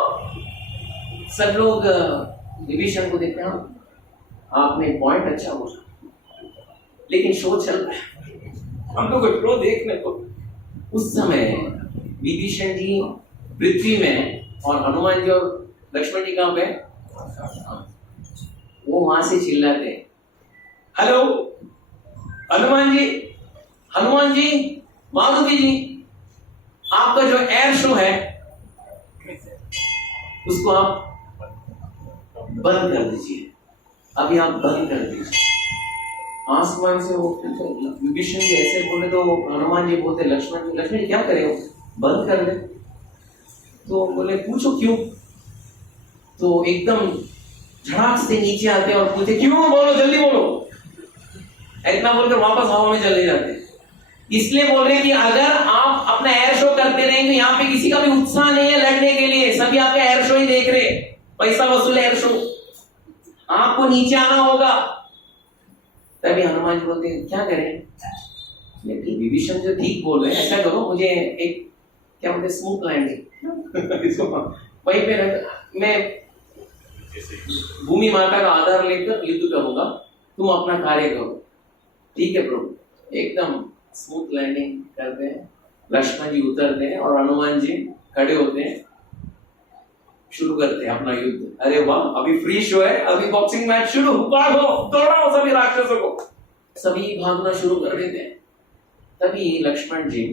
सब लोग विभीषण को देखते हैं, आपने पॉइंट अच्छा बोला, लेकिन शो चल रहा है, हम लोग को शो देखने को। उस समय विभीषण जी पृथ्वी में और हनुमान जी और लक्ष्मण जी कहां पे? वो वहां से चिल्लाते, हेलो हनुमान जी, माधवी जी, आपका जो एयर शो है उसको आप बंद कर दीजिए, अभी आप बंद कर दीजिए। आसमान से वो विभीषण जी ऐसे बोले तो हनुमान जी बोलते लक्ष्मण जी क्या करे, बंद कर दे। तो बोले पूछो क्यों? तो एकदम झड़ाक से नीचे आते और पूछते क्यों, बोलो जल्दी बोलो। इतना बोलकर वापस हवा में चले जाते। इसलिए बोल रहे कि अगर आप अपना एयर शो करते रहेंगे, यहाँ पे किसी का भी उत्साह नहीं है लड़ने के लिए, सभी आपका एयर शो ही देख रहे, पैसा वसूल एयर शो, आपको नीचे आना होगा। तभी हनुमान जी बोलते हैं क्या करें? लेकिन विभीषण जो ठीक बोल रहे हैं, ऐसा करो मुझे एक क्या बोलते स्मूथ लैंडिंग वहीं पे मैं भूमि माता का आधार लेकर युद्ध करूंगा, तुम अपना कार्य करो। ठीक है प्रभु। एकदम स्मूथ लैंडिंग करते हैं, लक्ष्मण जी उतरते हैं और हनुमान जी खड़े होते हैं, शुरू करते हैं अपना युद्ध। अरे वाह, अभी फ्री शो है, अभी बॉक्सिंग मैच शुरू, भागो दौड़ाओ सभी राक्षसों को। सभी भागना शुरू कर देते हैं। तभी लक्ष्मण जी,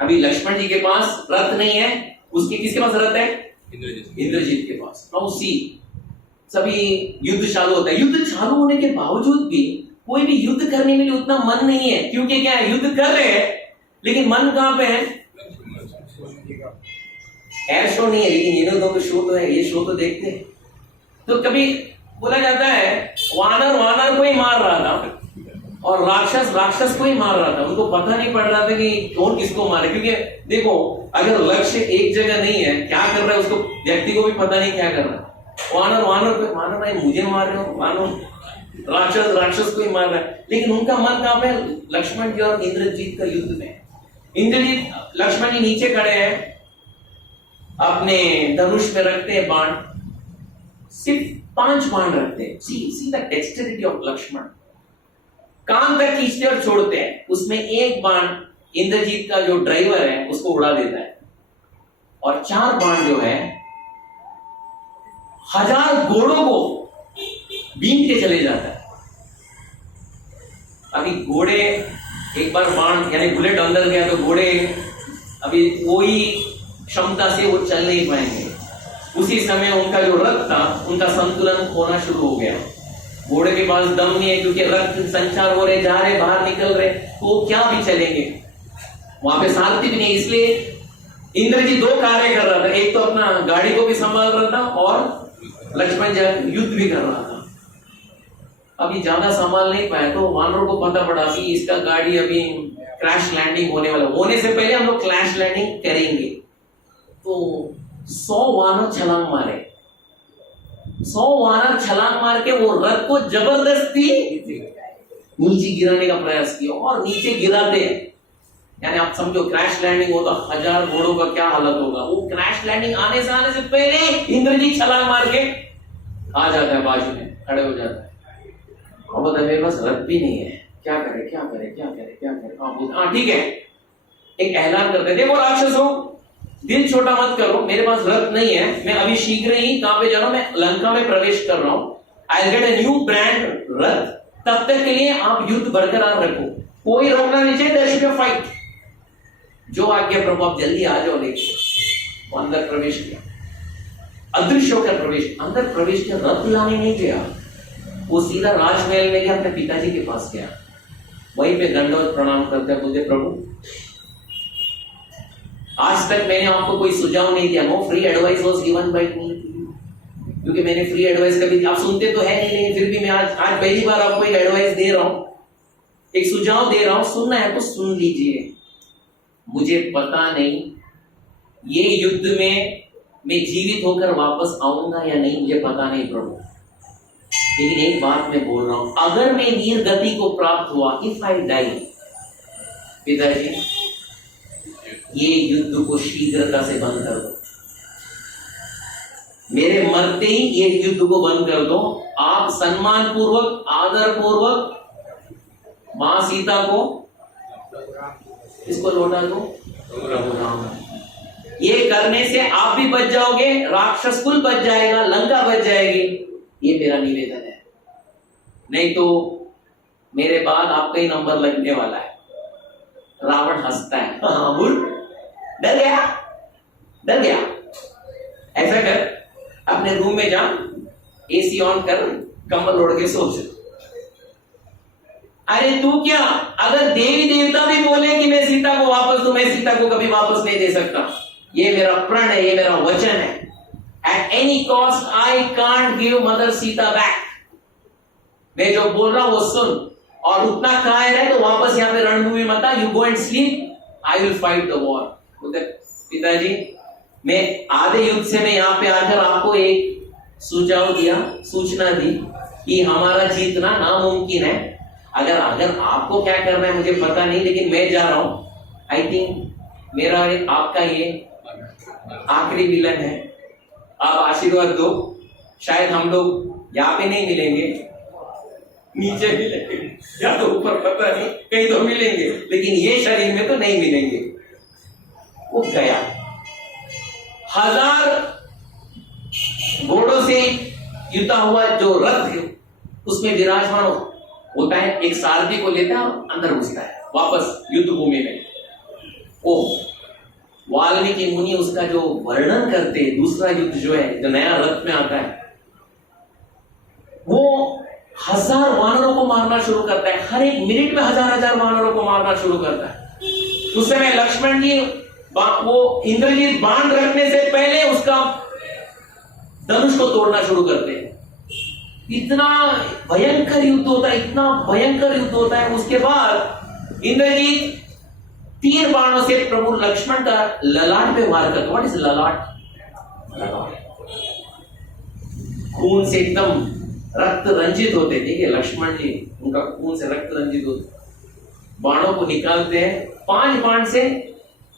अभी लक्ष्मण जी के पास रथ नहीं है, उसके किसके पास रथ है? इंद्रजीत के पास। नाउ सी, सभी युद्ध चालू होता है। युद्ध चालू होने के बावजूद भी कोई भी युद्ध करने में उतना मन नहीं है, क्योंकि क्या है, युद्ध कर रहे हैं लेकिन मन कहां पे है? एयर शो नहीं है, लेकिन ये लोगों का शो तो है, ये शो तो देखते हैं। तो कभी बोला जाता है वानर को ही मार रहा था और राक्षस को ही मार रहा था, उनको पता नहीं पड़ रहा था कि कौन किसको मारे। क्योंकि देखो, अगर लक्ष्य एक जगह नहीं है, क्या कर रहा है उसको व्यक्ति को भी पता नहीं क्या कर रहा है। वानर भाई मुझे मार रहे हो, मानो राक्षस को ही मार रहा है, लेकिन उनका मन कहां पे? लक्ष्मण जी और इंद्रजीत का युद्ध में। इंद्रजीत, लक्ष्मण जी नीचे खड़े हैं, अपने धनुष में रखते हैं बाण, सिर्फ 5 बाण रखते हैं। See the dexterity of Lakshman. कान तक खींचते और छोड़ते हैं, उसमें एक बाण इंद्रजीत का जो ड्राइवर है उसको उड़ा देता है, और 4 बाण जो है 1000 घोड़ों को बीन के चले जाता है। अभी घोड़े एक बार बाण यानी बुलेट अंदर गया तो घोड़े अभी वही क्षमता से वो चल नहीं पाएंगे। उसी समय उनका जो रथ था, उनका संतुलन खोना शुरू हो गया। घोड़े के पास दम नहीं है, क्योंकि रक्त संचार हो रहे, जा रहे, बाहर निकल रहे, तो वो क्या भी चलेंगे, वहां पे सारथी भी नहीं। इसलिए इंद्रजीत 2 कार्य कर रहा था, एक तो अपना गाड़ी को भी संभाल रहा था और लक्ष्मण जी युद्ध भी कर रहा था। अभी ज्यादा संभाल नहीं पाया तो वानरों को पता पड़ा कि इसका गाड़ी अभी क्रैश लैंडिंग होने वाला, होने से पहले हम लोग क्रैश लैंडिंग करेंगे। तो 100 वानर छलांग मारे, 100 वानर छलांग मार के वो रथ को जबरदस्ती नीचे गिराने का प्रयास किया, और नीचे गिराते हैं, यानी आप समझो क्रैश लैंडिंग होता, 1000 घोड़ों का क्या हालत होगा। वो क्रैश लैंडिंग आने से पहले इंद्रजीत छलांग मार के आ जाता है, बाजू में खड़े हो जाता है। और बोलता है मेरे पास रथ भी नहीं है, क्या करे। हाँ ठीक है, एक ऐलान करते हैं, देखो राक्षसों, दिल छोटा मत करो, मेरे पास रथ नहीं है, मैं अभी शीघ्र ही कहां पे जा रहा हूं, मैं लंका में प्रवेश कर रहा हूं, I get a new brand रथ, तब तक के लिए आप युद्ध बरकरार रखो, कोई रोकना नहीं चाहिए, देयर शुड बी फाइट। जो आज्ञा प्रभु, आप जल्दी आ जाओ। लेके वो अंदर प्रवेश किया, अदृश्य होकर प्रवेश, अंदर प्रवेश किया, रथ लाने नहीं गया, वो सीधा राजमहल में गया, अपने पिताजी के पास गया, वहीं पे दंडवत प्रणाम करते बोलते प्रभु आज तक मैंने आपको कोई सुझाव नहीं दिया, no free advice was given by me, क्योंकि मैंने फ्री एडवाइस कभी आप सुनते तो है नहीं, लेकिन फिर भी मैं आज पहली बार आपको एक एडवाइस दे रहा हूं, एक सुझाव दे रहा हूं, सुनना है तो सुन लीजिए। मुझे पता नहीं ये युद्ध में मैं जीवित होकर वापस आऊंगा या नहीं, मुझे पता नहीं प्रभु, लेकिन एक बात मैं बोल रहा हूं, अगर मैं वीर गति को प्राप्त हुआ, इफ आई डाई, पिताजी ये युद्ध को शीघ्रता से बंद कर दो, मेरे मरते ही ये युद्ध को बंद कर दो। आप सम्मान पूर्वक आदर पूर्वक मां सीता को इसको लौटा दो, प्रभु राम, ये करने से आप भी बच जाओगे, राक्षस कुल बच जाएगा, लंका बच जाएगी, ये मेरा निवेदन है। नहीं तो मेरे बाद आपका ही नंबर लगने वाला है। रावण हंसता है, हाँ बोल, डर गया, ऐसा कर, अपने रूम में जा, एसी ऑन कर, कंबल ओढ़ के सो। अरे तू क्या, अगर देवी देवता भी बोले कि मैं सीता को वापस दूं, मैं सीता को कभी वापस नहीं दे सकता, ये मेरा प्रण है, ये मेरा वचन है। At any cost I can't give mother Sita back. मैं जो बोल रहा हूं वो सुन, और उतना कायर है तो वापस यहाँ पे रणभूमि मत आ, you go and sleep, I will fight the war. पिताजी मैं आधे युद्ध से मैं यहाँ पे आकर आपको एक सुझाव दिया, सूचना दी कि हमारा जीतना नामुमकिन है। अगर आपको क्या करना है मुझे पता नहीं, लेकिन मैं जा रहा हूं। आई थिंक मेरा आपका ये आखिरी मिलन है, आप आशीर्वाद दो। शायद हम लोग यहाँ पे नहीं मिलेंगे, नीचे मिलेंगे या तो ऊपर, पता नहीं, कहीं तो मिलेंगे, लेकिन ये शरीर में तो नहीं मिलेंगे। वो गया, 1000 घोड़ों से युता हुआ जो रथ है उसमें विराजमान होता है, एक सारथी को लेता है, अंदर घुसता है वापस युद्ध भूमि में। ओ वाल्मीकि मुनि उसका जो वर्णन करते हैं, दूसरा युद्ध जो है, जो नया रथ में आता है, वो 1000 वानरों को मारना शुरू करता है, हर एक मिनट में 1000 वानरों को मारना शुरू करता है। उस समय लक्ष्मण जी वो इंद्रजीत बाण रखने से पहले उसका धनुष को तोड़ना शुरू करते हैं। इतना भयंकर युद्ध होता है, इतना भयंकर युद्ध होता है। उसके बाद इंद्रजीत तीर बाणों से प्रभु लक्ष्मण का ललाट पे वार करता। व्हाट इज ललाट? खून से एकदम रक्त रंजित होते। देखिए लक्ष्मण जी, उनका खून से रक्त रंजित होते, बाणों को निकालते हैं। 5 बाण से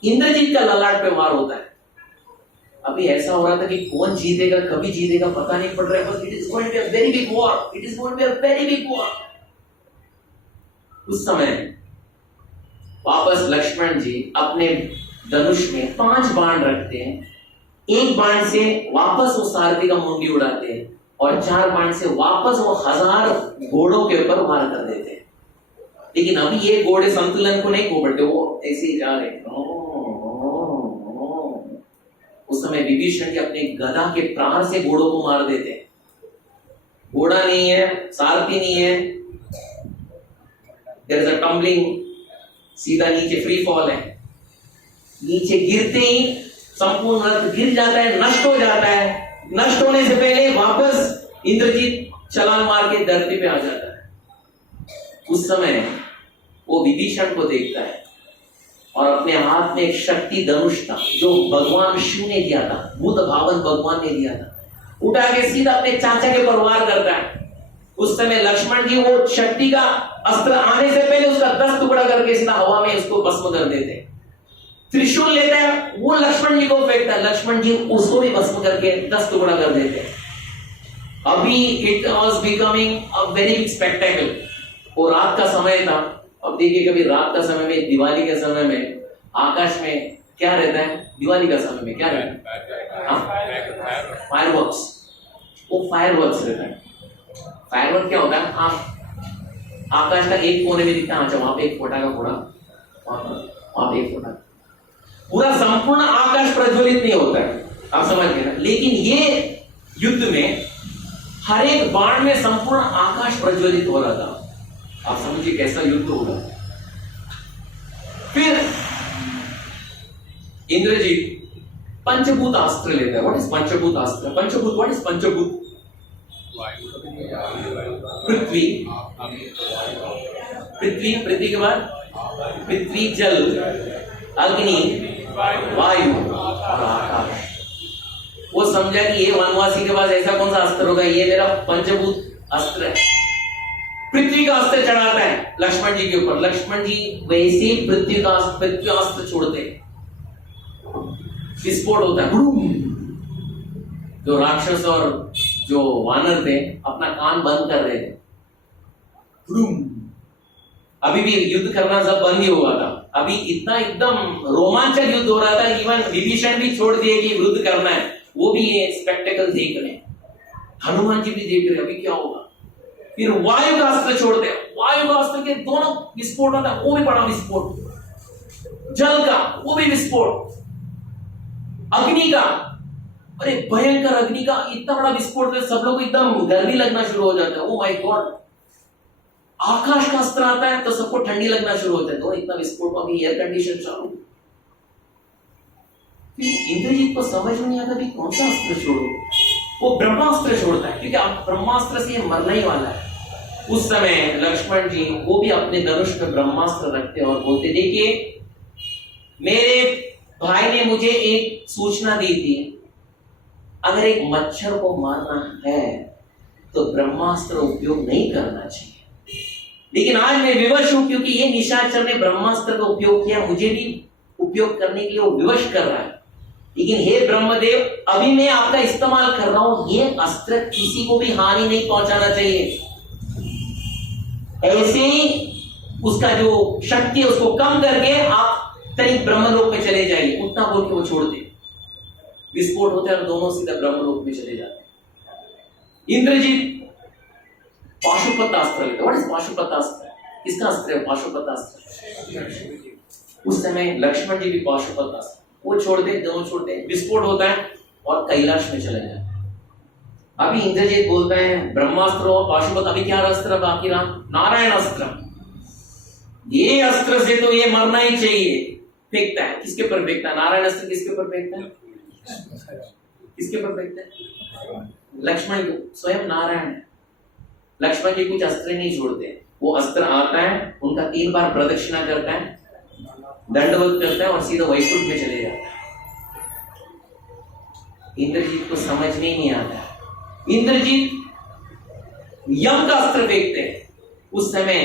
इंद्रजीत का ललाट पे वार होता है। अभी ऐसा हो रहा था कि कौन जीतेगा, कभी जीतेगा पता नहीं पड़ रहा है, बस it is going to be a very big war, it is going to be a very big war. उस समय वापस लक्ष्मण जी अपने धनुष में 5 बाण रखते हैं। 1 बाण से वापस वो सारथी का मुंडी उड़ाते हैं, और 4 बाण से वापस वो 1000 घोड़ों के ऊपर वार कर देते हैं। लेकिन अभी ये घोड़े संतुलन को नहीं खो बैठते, वो ऐसे ही जा रहे हैं। उस समय विभीषण जी अपने गदा के प्राण से घोड़ों को मार देते हैं। घोड़ा नहीं है, सारथी नहीं है, देयर इज अ टम्बलिंग, सीधा नीचे फ्री फॉल है। नीचे गिरते ही संपूर्ण रथ गिर जाता है, नष्ट हो जाता है। नष्ट होने से पहले वापस इंद्रजीत छलांग मार के धरती पे आ जाता है। उस समय वो विभीषण को देखता है, और अपने हाथ में एक शक्ति धनुष था जो भगवान शिव ने दिया था, बुद्ध भावन भगवान ने दिया था। उठा के सीधा अपने चाचा के पर वार करता है। उस समय लक्ष्मण जी वो शक्ति का अस्त्र आने से पहले उसका 10 टुकड़ा करके सीधा हवा में उसको भस्म कर देते हैं। त्रिशूल लेता है, वो लक्ष्मण जी को फेंकता है, लक्ष्मण जी उसको भी भस्म करके 10 टुकड़ा कर देते हैं। अभी it was becoming a very big spectacle. वो रात का समय था। अब देखिए कभी रात का समय में, दिवाली के समय में आकाश में क्या रहता है? दिवाली का समय में क्या रहता है? फायरवर्क्स। वो फायरवर्क्स रहता है। फायरवर्क क्या होता है? आप आकाश का एक कोने में दिखता है, अच्छा वहां पे एक फटाका फोड़ा, वहां पे एक फटाका, पूरा संपूर्ण आकाश प्रज्वलित नहीं होता है, आप समझ गए ना। लेकिन ये युद्ध में हर एक बाण में संपूर्ण आकाश प्रज्वलित हो रहा था। आप समझिए कैसा युद्ध होगा। फिर इंद्रजीत पंचभूत अस्त्र लेता है। व्हाट इज पंचभूत अस्त्र? पंचभूत, व्हाट इज पंचभूत? पृथ्वी, पृथ्वी के बाद पृथ्वी, जल, अग्नि, वायु और आकाश। वो समझा कि ये वनवासी के पास ऐसा कौन सा अस्त्र होगा, ये मेरा पंचभूत अस्त्र है। पृथ्वी का अस्त्र चढ़ाता है लक्ष्मण जी के ऊपर। लक्ष्मण जी वैसे पृथ्वी अस्त्र छोड़ते हैं, विस्फोट होता है। जो राक्षस और जो वानर थे अपना कान बंद कर रहे थे। अभी भी युद्ध करना सब बंद ही हुआ था। अभी इतना एकदम रोमांचक युद्ध हो रहा था, इवन विभीषण भी छोड़ दिए कि युद्ध करना है, वो भी ये स्पेक्टेकल देख रहे हैं। हनुमान जी भी देख रहे हैं अभी क्या होगा। फिर वायु का अस्त्र छोड़ते हैं। वायु का अस्त्र के दोनों विस्फोट होता है, वो भी बड़ा विस्फोट। जल का, वो भी विस्फोट। अग्नि का, अरे भयंकर अग्नि का इतना बड़ा विस्फोट है, सब लोग एकदम गर्मी लगना शुरू हो जाता है। Oh my God. आकाश का अस्त्र आता है तो सबको ठंडी लगना शुरू होता है। तो इतना विस्फोट में भी एयर कंडीशन चालू। फिर इंद्रजीत को समझ में नहीं आता कि कौन सा अस्त्र छोड़ो। वो ब्रह्मास्त्र छोड़ता है, क्योंकि आप ब्रह्मास्त्र से मरना ही वाला है। उस समय लक्ष्मण जी वो भी अपने धनुष में ब्रह्मास्त्र रखते और बोलते, देखिए मेरे भाई ने मुझे एक सूचना दी थी, अगर एक मच्छर को मारना है तो ब्रह्मास्त्र उपयोग नहीं करना चाहिए। लेकिन आज मैं विवश हूं, क्योंकि ये निशाचर ने ब्रह्मास्त्र का उपयोग किया, मुझे भी उपयोग करने के लिए वो विवश कर रहा है। लेकिन हे ब्रह्मदेव, अभी मैं आपका इस्तेमाल कर रहा हूं, ये अस्त्र किसी को भी हानि नहीं पहुंचाना चाहिए। ऐसे ही उसका जो शक्ति है उसको कम करके आप तनिक ब्रह्मलोक में चले जाइए। उतना बोल के वो छोड़ते, विस्फोट होते हैं और दोनों सीधा ब्रह्मलोक में चले जाते हैं। इंद्रजीत पाशुपतास्त्र लेते। What is Pashupatastra? किसका अस्त्र है पाशुपतास्त्र? उस समय लक्ष्मण जी भी पाशुपतास्त्र वो छोड़ते, दोनों छोड़ते, विस्फोट होता है और कैलाश में चले जाते। अभी इंद्रजीत बोलता है ब्रह्मास्त्र और पाशुपत, अभी क्या अस्त्र बाकी रहा? नारायण अस्त्र। ये अस्त्र से तो ये मरना ही चाहिए। फेंकता है, किसके ऊपर फेंकता है? नारायण अस्त्र किसके ऊपर फेंकता है? किसके ऊपर फेंकता है? लक्ष्मण को। स्वयं नारायण है। लक्ष्मण जी कुछ अस्त्र नहीं छोड़ते। वो अस्त्र आता है, उनका 3 बार प्रदक्षिणा करता है, दंडवत करता है और सीधा वैकुंठ में चले जाता है। इंद्रजीत को समझने ही नहीं आता। इंद्रजीत यम का अस्त्र फेंकते हैं। उस समय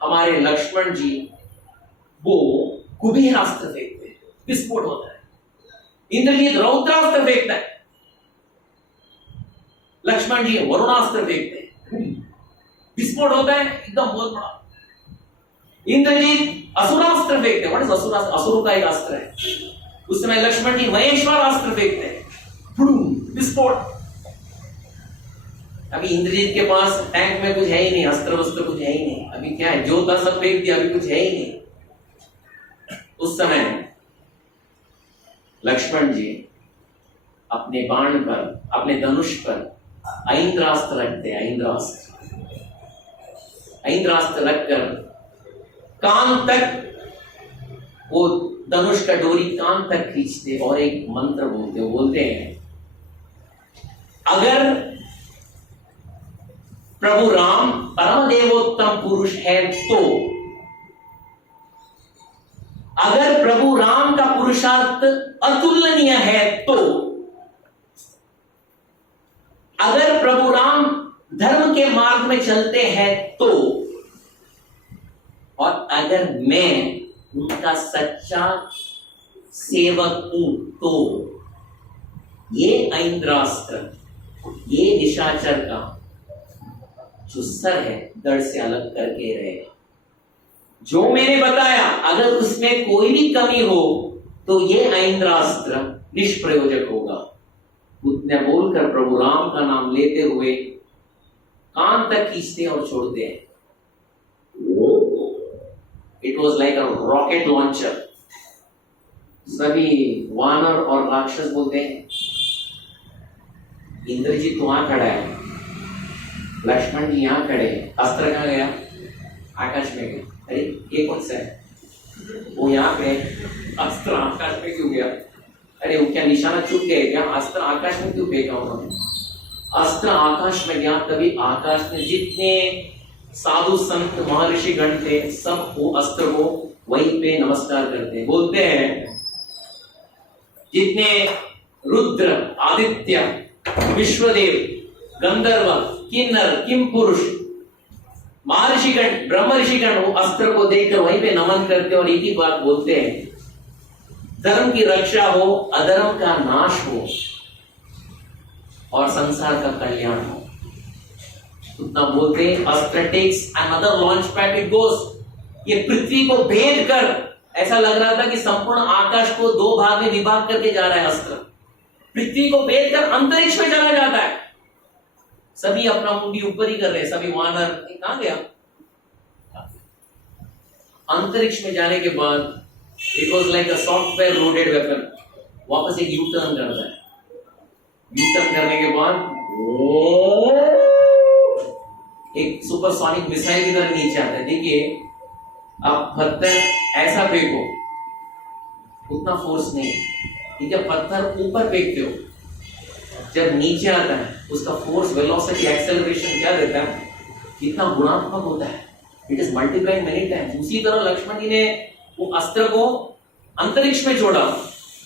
हमारे लक्ष्मण जी वो कुबेर अस्त्र फेंकते हैं, विस्फोट होता है। इंद्रजीत रौद्रास्त्र फेंकता है, लक्ष्मण जी वरुणास्त्र फेंकते हैं, विस्फोट होता है एकदम बहुत बड़ा। इंद्रजीत असुरास्त्र फेंकते हैं। What is Asurastra? असुरों का एक अस्त्र है। उस समय लक्ष्मण जी महेश्वरास्त्र फेंकते हैं, विस्फोट। अभी इंद्रजीत के पास टैंक में कुछ है ही नहीं, अस्त्र वस्त्र कुछ है ही नहीं। अभी क्या है, जो था सब फेंक दिया, अभी कुछ है ही नहीं। उस समय लक्ष्मण जी अपने बाण पर, अपने धनुष पर ऐन्द्रास्त्र रखते हैं। ऐन्द्रास्त्र रखकर कान तक वो धनुष का डोरी कान तक खींचते और एक मंत्र बोलते हैं, अगर प्रभु राम परम देवोत्तम पुरुष है तो, अगर प्रभु राम का पुरुषार्थ अतुलनीय है तो, अगर प्रभु राम धर्म के मार्ग में चलते हैं तो, और अगर मैं उनका सच्चा सेवक हूं तो, ये ऐन्द्रास्त्र, ये निशाचर का जो सर है धड़ से अलग करके रहेगा। जो मैंने बताया अगर उसमें कोई भी कमी हो तो ये ऐन्द्रास्त्र निष्प्रयोजक होगा। उतने बोलकर प्रभु राम का नाम लेते हुए कान तक खींचते और छोड़ते हैं। It was like a rocket launcher. सभी वानर और राक्षस बोलते हैं, इंद्रजीत वहां खड़ा है, लक्ष्मण जी यहाँ खड़े, अस्त्र कहाँ गया? आकाश में गया। अरे ये कौन सा है? वो यहाँ पे, अस्त्र आकाश में क्यों गया? अरे वो क्या निशाना चूक गए क्या? अस्त्र आकाश में क्यों फेंका उन्होंने? अस्त्र आकाश में गया, तभी आकाश में जितने साधु संत महर्षि गण थे सब वो अस्त्र को वहीं पे नमस्कार करते हैं। बोलते हैं जितने रुद्र, आदित्य, विश्वदेव, गंधर्व, किन्नर, किम पुरुष, महर्षिगण, ब्रह्म ऋषिगण वो अस्त्र को देखकर वहीं पे नमन करते और एक ही बात बोलते हैं, धर्म की रक्षा हो, अधर्म का नाश हो और संसार का कल्याण हो। उतना बोलते हैं। अस्त्र takes another launch pad, it goes. ये पृथ्वी को भेद कर, ऐसा लग रहा था कि संपूर्ण आकाश को दो भाग में विभाग करके जा रहा है अस्त्र। पृथ्वी को भेद कर अंतरिक्ष में चला जाता है। सभी अपना मुंडी ऊपर ही कर रहे हैं, सभी वानर। कहां गया? अंतरिक्ष में जाने के बाद it was like a software loaded weapon. वापस एक यू टर्न करता है। यू टर्न करने के बाद एक सुपरसोनिक मिसाइल की तरह नीचे आता है। देखिए, आप पत्थर ऐसा फेंको, उतना फोर्स नहीं, ठीक है? पत्थर ऊपर फेंकते हो, जब नीचे आता है उसका फोर्स, वेलोसिटी, एक्सेलरेशन क्या देता है? कितना गुणात्मक होता है। It is multiplying many times. उसी तरह लक्ष्मण जी ने वो अस्त्र को अंतरिक्ष में छोड़ा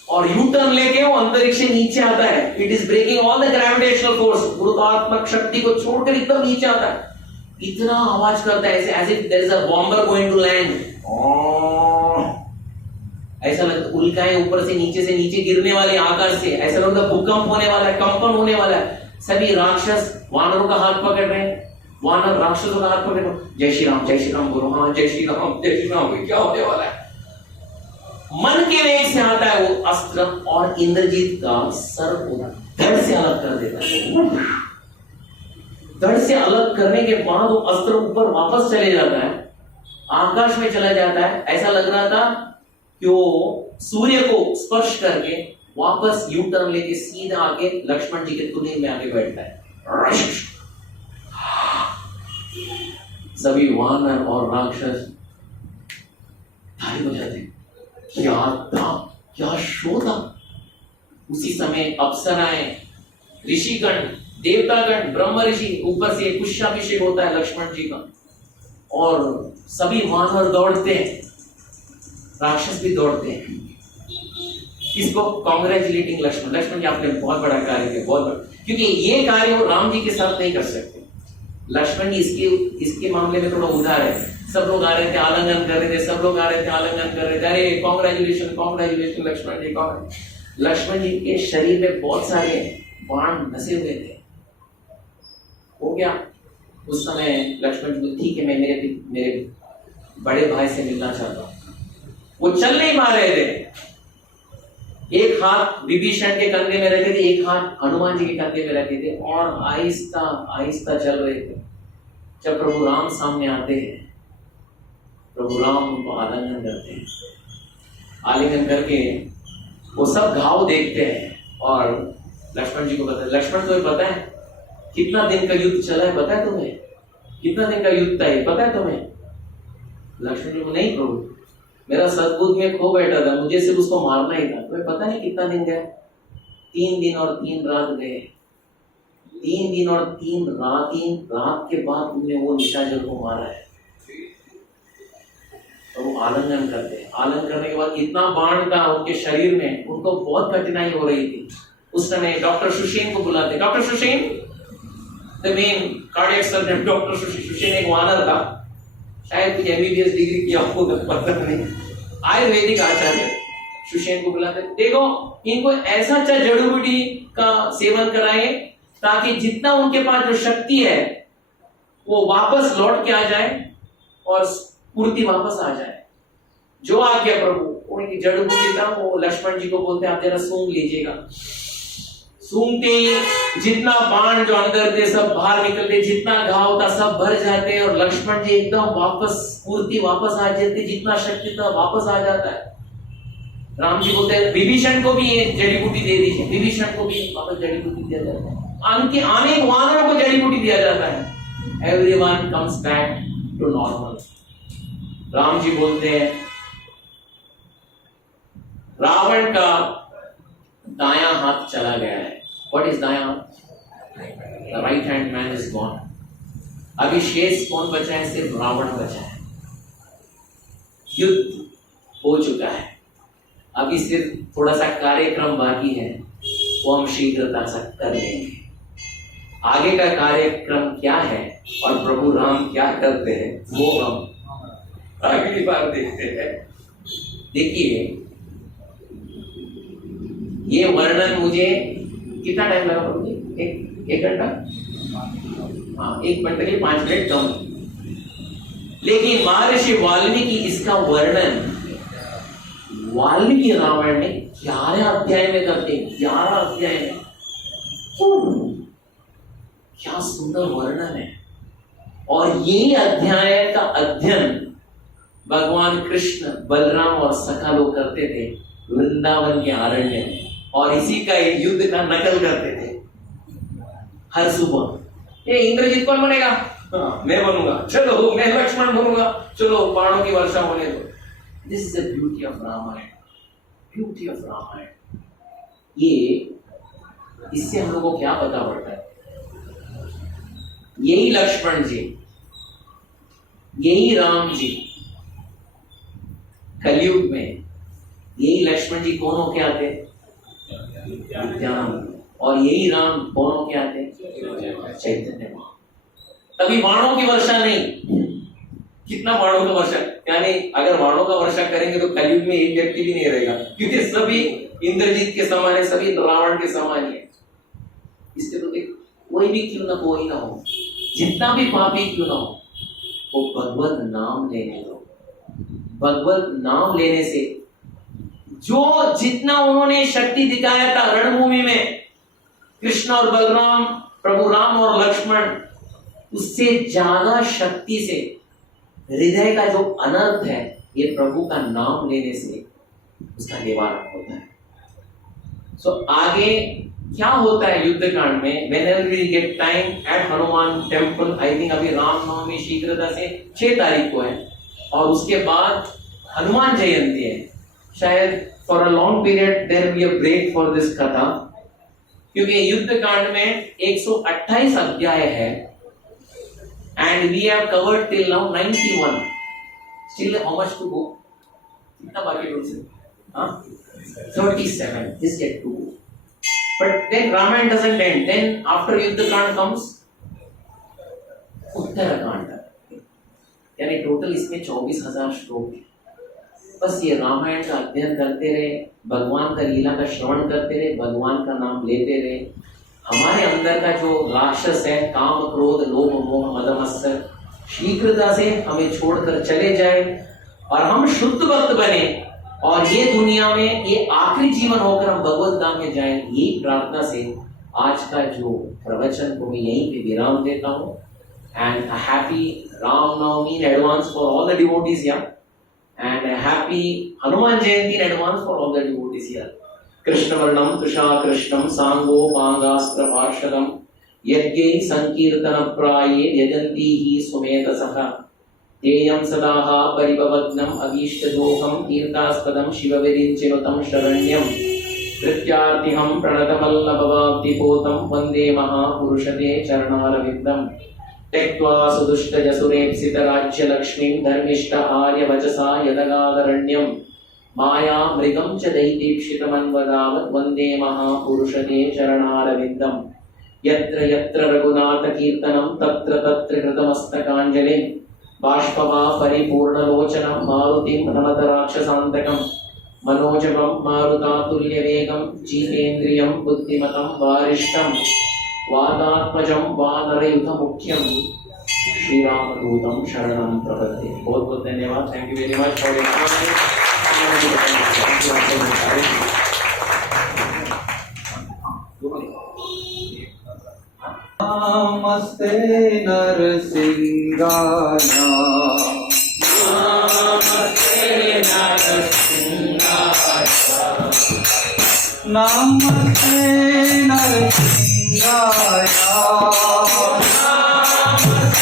और यू टर्न लेके वो अंतरिक्ष से नीचे आता है। It is breaking all the gravitational force, गुरुत्वात्मक शक्ति को छोड़कर एकदम नीचे आता है। इतना आवाज करता है ऐसे, as if there is a bomber going to land. ऐसा लगता है उल्काएं ऊपर से नीचे गिरने वाले, आकाश से ऐसा लगता है भूकंप होने वाला है, कंपन होने वाला है। सभी राक्षस वानरों का हाथ पकड़ रहे हैं, वानर राक्षसों का हाथ पकड़ रहे हैं। जय श्री राम बोलो। हाँ, जय श्री राम, क्या होने वाला है? मन के वेग से आता है वो अस्त्र और इंद्रजीत का सर को धड़ से अलग कर देता है। धड़ से अलग करने के बाद वो अस्त्र ऊपर वापस चले जाता है, आकाश में चला जाता है। ऐसा लग रहा था कि वो सूर्य को स्पर्श करके वापस यू टर्न लेके सीधा आके लक्ष्मण जी के तुल्य में आके बैठता है। सभी वानर और राक्षस ताली बजाते। क्या था, क्या शो था। उसी समय अप्सराएं, ऋषिगण, देवतागण, ब्रह्म ऋषि, ऊपर से पुष्पाभिषेक होता है लक्ष्मण जी का और सभी वानर दौड़ते हैं, राक्षस भी दौड़ते हैं। इसको कॉन्ग्रेचुलेटिंग लक्ष्मण जी आपने बहुत बड़ा कार्य किया, बहुत बड़ा। क्योंकि ये कार्य वो राम जी के साथ नहीं कर सकते। लक्ष्मण जी इसके मामले में थोड़ा उधार है। सब लोग आ रहे थे, आलिंगन कर रहे थे, सब लोग आ रहे थे, आलिंगन कर रहे थे। अरे कॉन्ग्रेचुलेशन लक्ष्मण जी। लक्ष्मण जी के शरीर में बहुत सारे बाण धसे हुए थे। हो गया उस समय लक्ष्मण जी, ठीक है, मैं मेरे बड़े भाई से मिलना चाहता हूं। वो चल नहीं पा रहे थे। एक हाथ विभीषण के कंधे में रखे थे, एक हाथ हनुमान जी के कंधे में रखे थे और आहिस्ता आहिस्ता चल रहे थे। जब प्रभु राम सामने आते हैं, प्रभु राम उनको आलिंगन करते हैं। आलिंगन करके वो सब घाव देखते हैं और लक्ष्मण जी को पता है। लक्ष्मण तुम्हें पता है कितना दिन का युद्ध चला है? पता है तुम्हें कितना दिन का युद्ध था ये? पता है तुम्हें? लक्ष्मण जी को, नहीं प्रभु, मेरा सदबुद्ध में खो बैठा था, मुझे सिर्फ उसको मारना ही था। तुम्हें पता नहीं कितना दिन गया? 3 दिन और 3 रात गए। 3 दिन और 3 रात के बाद तुमने वो निशाचर को मारा है। तो वो आलिंगन करते हैं। आलिंगन करने के बाद इतना बाण था उनके शरीर में, उनको बहुत कठिनाई हो रही थी। उस समय डॉक्टर सुषेण को बुलाते। Doctor Sushen, the main cardiac surgeon doctor Sushen एक वानर था, शायद कुछ एमबीबीएस डिग्री किया होगा, पता नहीं, आयुर्वेदिक आचार्य। सुषेण को बुलाते, देखो इनको ऐसा अच्छा जड़ी बूटी का सेवन कराएं ताकि जितना उनके पास जो शक्ति है वो वापस लौट के आ जाए और पूर्ति वापस आ जाए। जो आ गया प्रभु, उनकी जड़ बूटी था, वो लक्ष्मण जी को बोलते आप जरा सूंघ लीजिएगा। सूंघते ही जितना बाण जो अंदर थे सब बाहर निकलते, जितना घाव था सब भर जाते और लक्ष्मण जी एकदम वापस पूर्ति वापस आ जाते, जितना शक्ति था वापस आ जाता है। राम जी बोलते हैं विभीषण को भी ये जड़ी बूटी दे दीजिए। विभीषण को भी वापस जड़ी बूटी दिया जाता है। अनेक वानरों को जड़ी बूटी दिया जाता है। everyone comes back to normal. Ram ji बोलते हैं रावण का दायां हाथ चला गया है. What is दायां हाथ? The right hand man is gone. अभी शेष कौन बचा है? सिर्फ रावण बचा है. युद्ध हो चुका है. अभी सिर्फ थोड़ा सा कार्यक्रम बाकी है, वो हम शीघ्रता से कर लेंगे. आगे का कार्यक्रम क्या है और प्रभु राम क्या करते हैं वो हम अगली बार देखते हैं. देखिए ये वर्णन मुझे कितना टाइम लगा प्रभु जी? एक घंटा? हाँ, 1 घंटे के लिए 5 मिनट कम. लेकिन महर्षि वाल्मीकि इसका वर्णन वाल्मीकि रामायण में 11 अध्याय में करते हैं. 11 अध्याय में. क्या सुंदर वर्णन है. और ये अध्याय का अध्ययन भगवान कृष्ण, बलराम और सखा लोग करते थे वृंदावन के अरण्य में, और इसी का युद्ध का नकल करते थे हर सुबह. ये इंद्रजीत कौन बनेगा? हाँ, मैं बनूंगा. चलो मैं लक्ष्मण बनूंगा. चलो बाणों की वर्षा होने दो. This is the beauty of Ramayana. Beauty of Ramayana. ये इससे हम लोगों को क्या पता पड़ता है? यही लक्ष्मण जी, यही राम जी कलयुग में, यही लक्ष्मण जी कौन होके आते? विद्यान. और यही राम कौन होके आते? चैतन्य. तभी बाणों की वर्षा नहीं. कितना बाणों का वर्षा, यानी अगर बाणों का वर्षा करेंगे तो कलयुग में एक व्यक्ति भी नहीं रहेगा, क्योंकि सभी इंद्रजीत के समान है, सभी रावण के समान है. इसलिए तो देख, कोई भी क्यों ना कोई ना हो, जितना भी पापी क्यों ना हो, वो भगवत नाम लेने दो. भगवत नाम लेने से जो जितना उन्होंने शक्ति दिखाया था रणभूमि में, कृष्ण और बलराम, प्रभु राम और लक्ष्मण, उससे ज्यादा शक्ति से हृदय का जो अनर्थ है, ये प्रभु का नाम लेने से उसका निवारण होता है. सो आगे क्या होता है युद्ध कांड में? Whenever we get time at Hanuman temple, I think अभी रामनवमी शीघ्रता से 6 तारीख को है, और उसके बाद हनुमान जयंती है. शायद for a long period there will be a break for this कथा, क्योंकि युद्ध कांड में 128 अध्याय है, and we have covered till now 91. Still how much to go? कितना बाकी है उससे? हाँ, 37. Just yet to go. But then Ramayana doesn't end. Then after Yuddha Kand comes Uttarakaंड, यानी टोटल इसमें 24,000 श्लोक है. बस ये रामायण का अध्ययन करते रहे, भगवान का लीला का श्रवण करते रहे, भगवान का नाम लेते रहे. हमारे अंदर का जो राक्षस है, काम क्रोध लोभ मोह मद मत्सर, शीघ्रता से हमें छोड़कर चले जाए और हम शुद्ध भक्त बने, और ये दुनिया में ये आखिरी जीवन होकर हम भगवत धाम में जाएं. यही प्रार्थना से आज का जो प्रवचन को मैं यहीं पे विराम देता हूँ. And a happy Ramnavami in advance for all the devotees here, and a happy Hanuman Jayanti in advance for all the devotees here. कृष्णवर्णम तुषा कृष्णम सांगो पांगास्त्र पार्षदम यज्ञै संकीर्तन प्राये यजन्ति ही सुमेधसः तेयं सदाः परिभवग्नम् अभीष्टदोहं तीर्थास्पदं शिवविरिञ्चिनुतं शरण्यं कृत्यार्तिहं प्रणतवल्लभवाब्धिपोतं वन्दे महापुरुषते चरणारविन्दं. त्यक्त्वा सुदुष्टजसुरेप्सितराज्यलक्ष्मीं धर्मिष्ठ आर्यवचसा यदगादरण्यं मायामृगं च दैदीक्षितमन्वदावत् वन्दे महापुरुषते चरणारविन्दं. यत्र यत्र रघुनाथकीर्तनं तत्र तत्र कृतमस्तकाञ्जलिं बाष्पवा परिपूर्णलोचनं मारुतिं नमत राक्षसान्तकं मनोजवं मारुतातुल्यवेगं जितेन्द्रियं बुद्धिमतं वारिष्ठं वातात्मजं वानरयुधमुख्यं श्रीरामदूतं शरणं प्रपद्ये. बहुत बहुत धन्यवाद. Thank you very much for नमस्ते नरसिंहाय, नमस्ते नरसिंहाय, नमस्ते नरसिंहाय, नमस्ते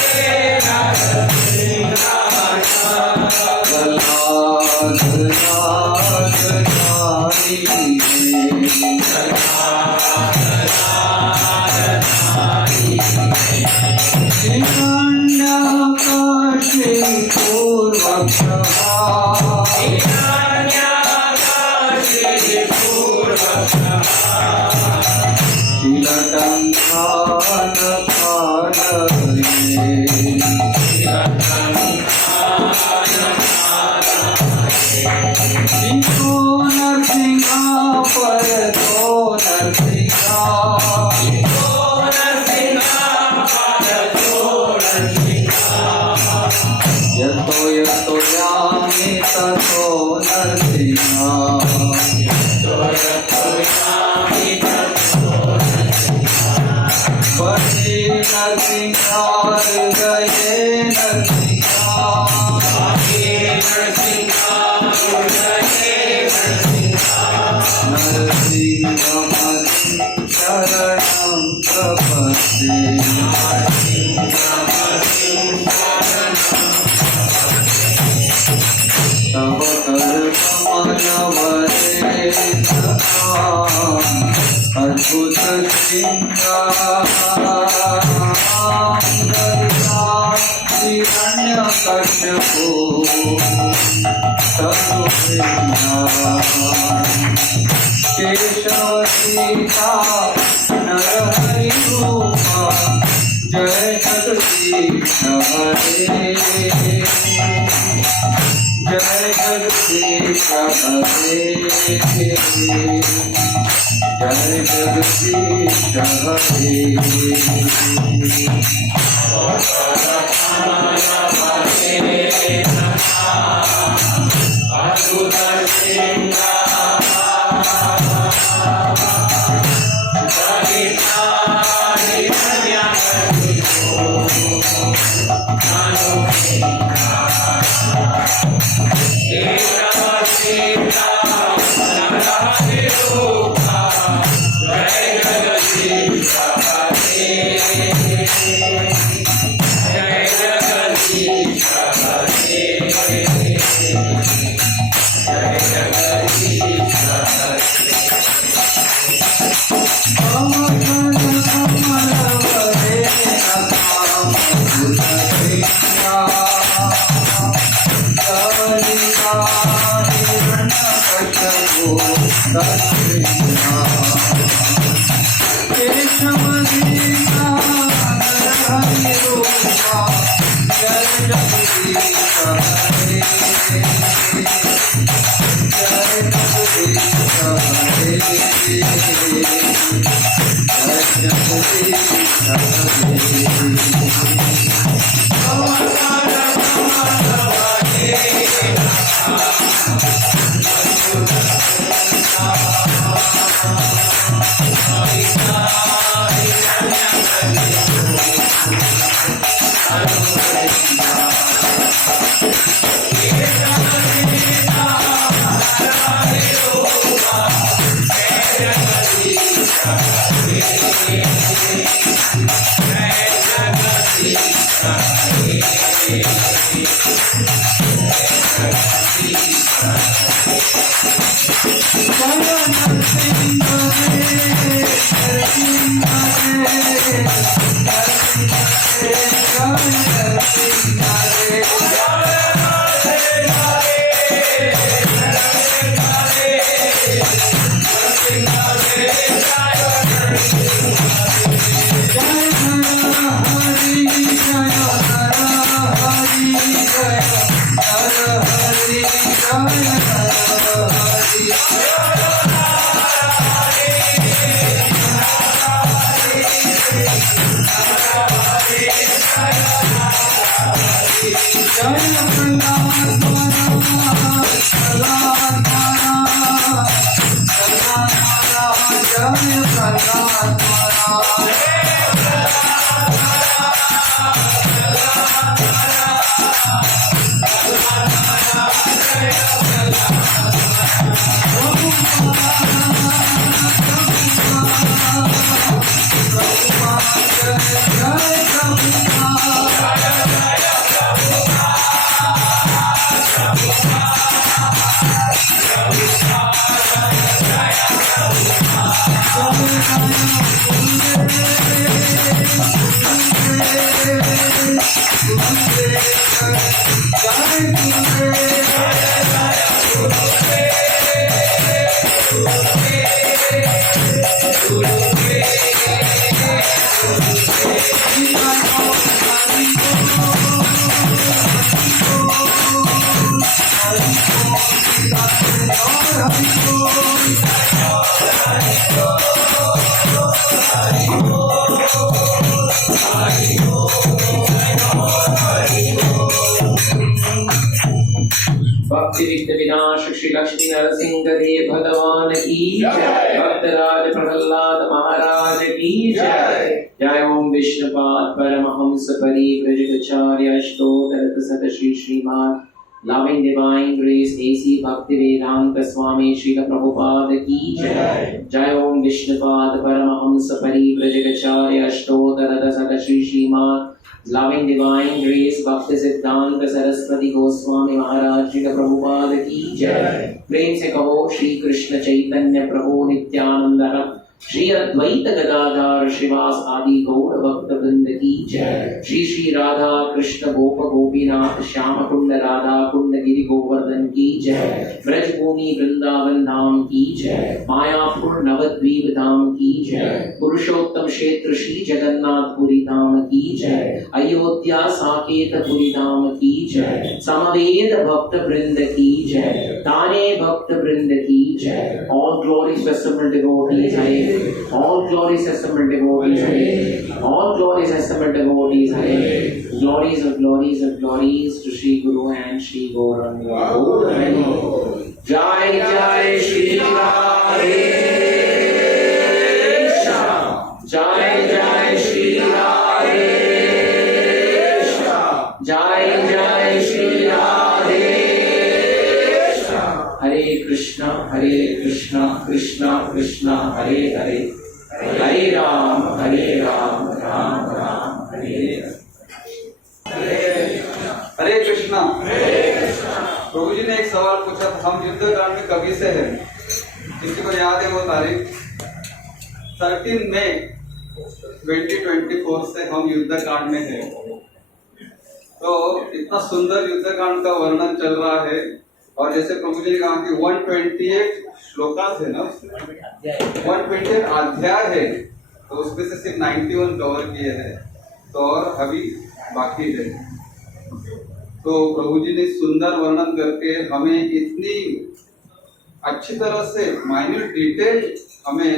जय भक्ति विघ्न विनाश श्री लक्ष्मी नरसिंह देव भगवान की जय। भक्तराज प्रहलाद महाराज की जय। जय ओम विष्णुपाद परमहंस परिव्रजचार्य अष्टोत्तर शत श्री श्रीमान Loving Divine Grace A.C. Bhaktivedanta Swami Srila Prabhupada की जय। जय ओम विष्णुपाद परमहंस परिव्रजचार्य अष्टोत्तर शत श्री श्रीमान Loving Divine Grace Bhakti Siddhanta Saraswati Goswami Maharaj Ji Prabhupada की जय। प्रेम से कहो श्री कृष्ण चैतन्य प्रभु नित्यानंद श्री अद्वैत गदाधर श्रीवास आदि गौर भक्त वृंद की जय। श्री श्री राधा कृष्ण गोप गोपीनाथ श्याम कुंड राधा कुंड गिरि गोवर्धन की जय। ब्रज भूमि वृंदावन धाम की जय। मायापुर नवद्वीप धाम की जय। पुरुषोत्तम क्षेत्र श्री जगन्नाथपुरी धाम की जय। अयोध्या साकेत पुरी धाम की जय। समवेद भक्त वृंद की जय। ताने भक्त वृंद की जय। All glories assembled devotees Hare। All glories assembled devotees Hare। All glories assembled devotees Hare। Glories of glories of glories to Shri Guru and Shri Gauranga। Jai Jai Shri Radhe Shyam। Jai Jai Shri Radhe Shyam। Jai Jai Shri Radhe Shyam। Hare Krishna Krishna Krishna Hare Hare Hare Ram Ram Ram Hare हरे कृष्णा। प्रभु जी ने एक सवाल पूछा था, हम युद्ध कांड में कभी से हैं? किसी को याद है वो तारीख? 13 मई 2024 से हम युद्ध कांड में हैं। तो इतना सुंदर युद्ध कांड का वर्णन चल रहा है, और जैसे प्रभु जी ने कहा कि 128 श्लोका थे ना, 128 अध्याय है, तो उसमें से सिर्फ 91 कवर किए हैं, तो और अभी बाकी है। तो प्रभु जी ने सुंदर वर्णन करके हमें इतनी अच्छी तरह से माइन्यूट डिटेल हमें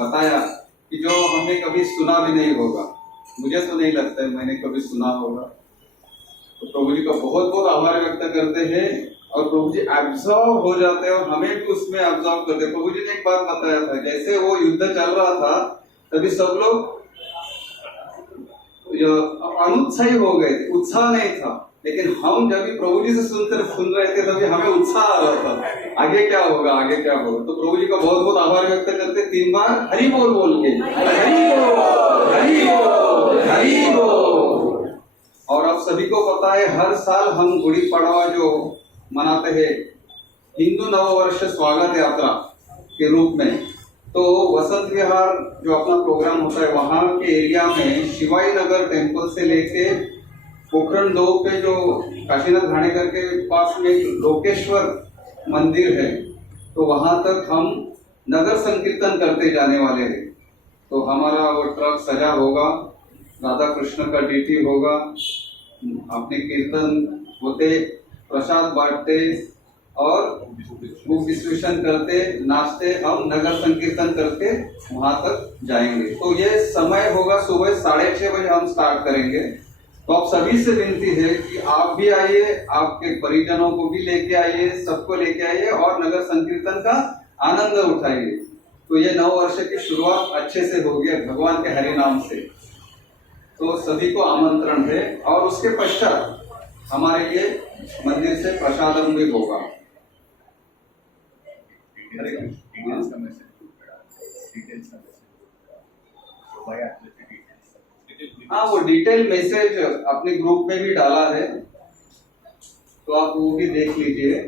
बताया कि जो हमने कभी सुना भी नहीं होगा। मुझे तो नहीं लगता है मैंने कभी सुना होगा। तो प्रभु जी का बहुत बहुत आभार व्यक्त करते हैं, और प्रभु जी एब्जॉर्व हो जाते हैं और हमें भी उसमें एब्जॉर्व करते हैं। प्रभु जी ने एक बात बताया था, जैसे वो युद्ध चल रहा था तभी सब लोग अनुत्साही हो गए थे, उत्साह नहीं था, लेकिन हम जब भी प्रभु जी से सुन रहे थे तभी हमें उत्साह आ रहा था, आगे क्या होगा आगे क्या होगा। तो प्रभु जी का बहुत बहुत आभार व्यक्त करते, 3 बार हरि बोल बोल के, हरि बोल हरि बोल हरि बोल। और आप सभी को पता है हर साल हम गुड़ी पड़वा जो मनाते हैं हिंदू नववर्ष स्वागत यात्रा के रूप में, तो वसंत विहार जो अपना प्रोग्राम होता है वहां के एरिया में शिवाई नगर टेम्पल से लेके पोखरण 2 पे जो काशीनाथ घाणेकर के पास में लोकेश्वर मंदिर है, तो वहां तक हम नगर संकीर्तन करते जाने वाले हैं। तो हमारा वो ट्रक सजा होगा, राधा कृष्ण का डीटी होगा, अपने कीर्तन होते, प्रसाद बांटते और बुक डिस्ट्रीब्यूशन करते, नाचते, हम नगर संकीर्तन करके वहां तक जाएंगे। तो ये समय होगा सुबह 6:30 बजे हम स्टार्ट करेंगे। तो आप सभी से विनती है कि आप भी आइए, आपके परिजनों को भी लेके आइए, सबको लेके आइए और नगर संकीर्तन का आनंद उठाइए। तो ये नव वर्ष की शुरुआत अच्छे से होगी भगवान के हरि नाम से। तो सभी को आमंत्रण है, और उसके पश्चात हमारे लिए मंदिर से प्रसादम भी होगा। हाँ, वो डिटेल मैसेज अपने ग्रुप में भी डाला है, तो आप वो भी देख लीजिए।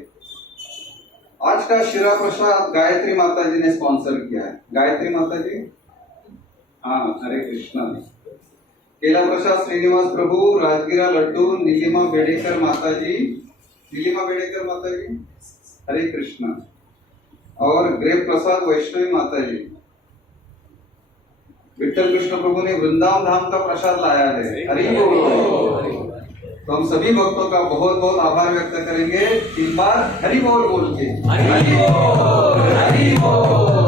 आज का शिरा प्रसाद गायत्री माता जी ने स्पॉन्सर किया है। गायत्री माता जी, हाँ, हरे कृष्णा। केला प्रसाद श्रीनिवास प्रभु, राजगिरा लड्डू नीलिमा बेडेकर माता जी, नीलिमा बेडेकर माता जी, हरे कृष्णा। और ग्रेप प्रसाद वैष्णवी माता जी। विठल कृष्ण प्रभु ने वृंदावन धाम का प्रसाद लाया है, हरि बोल। तो हम सभी भक्तों का बहुत बहुत आभार व्यक्त करेंगे 3 बार हरि बोल बोल के। हरि बोल, हरि बोल।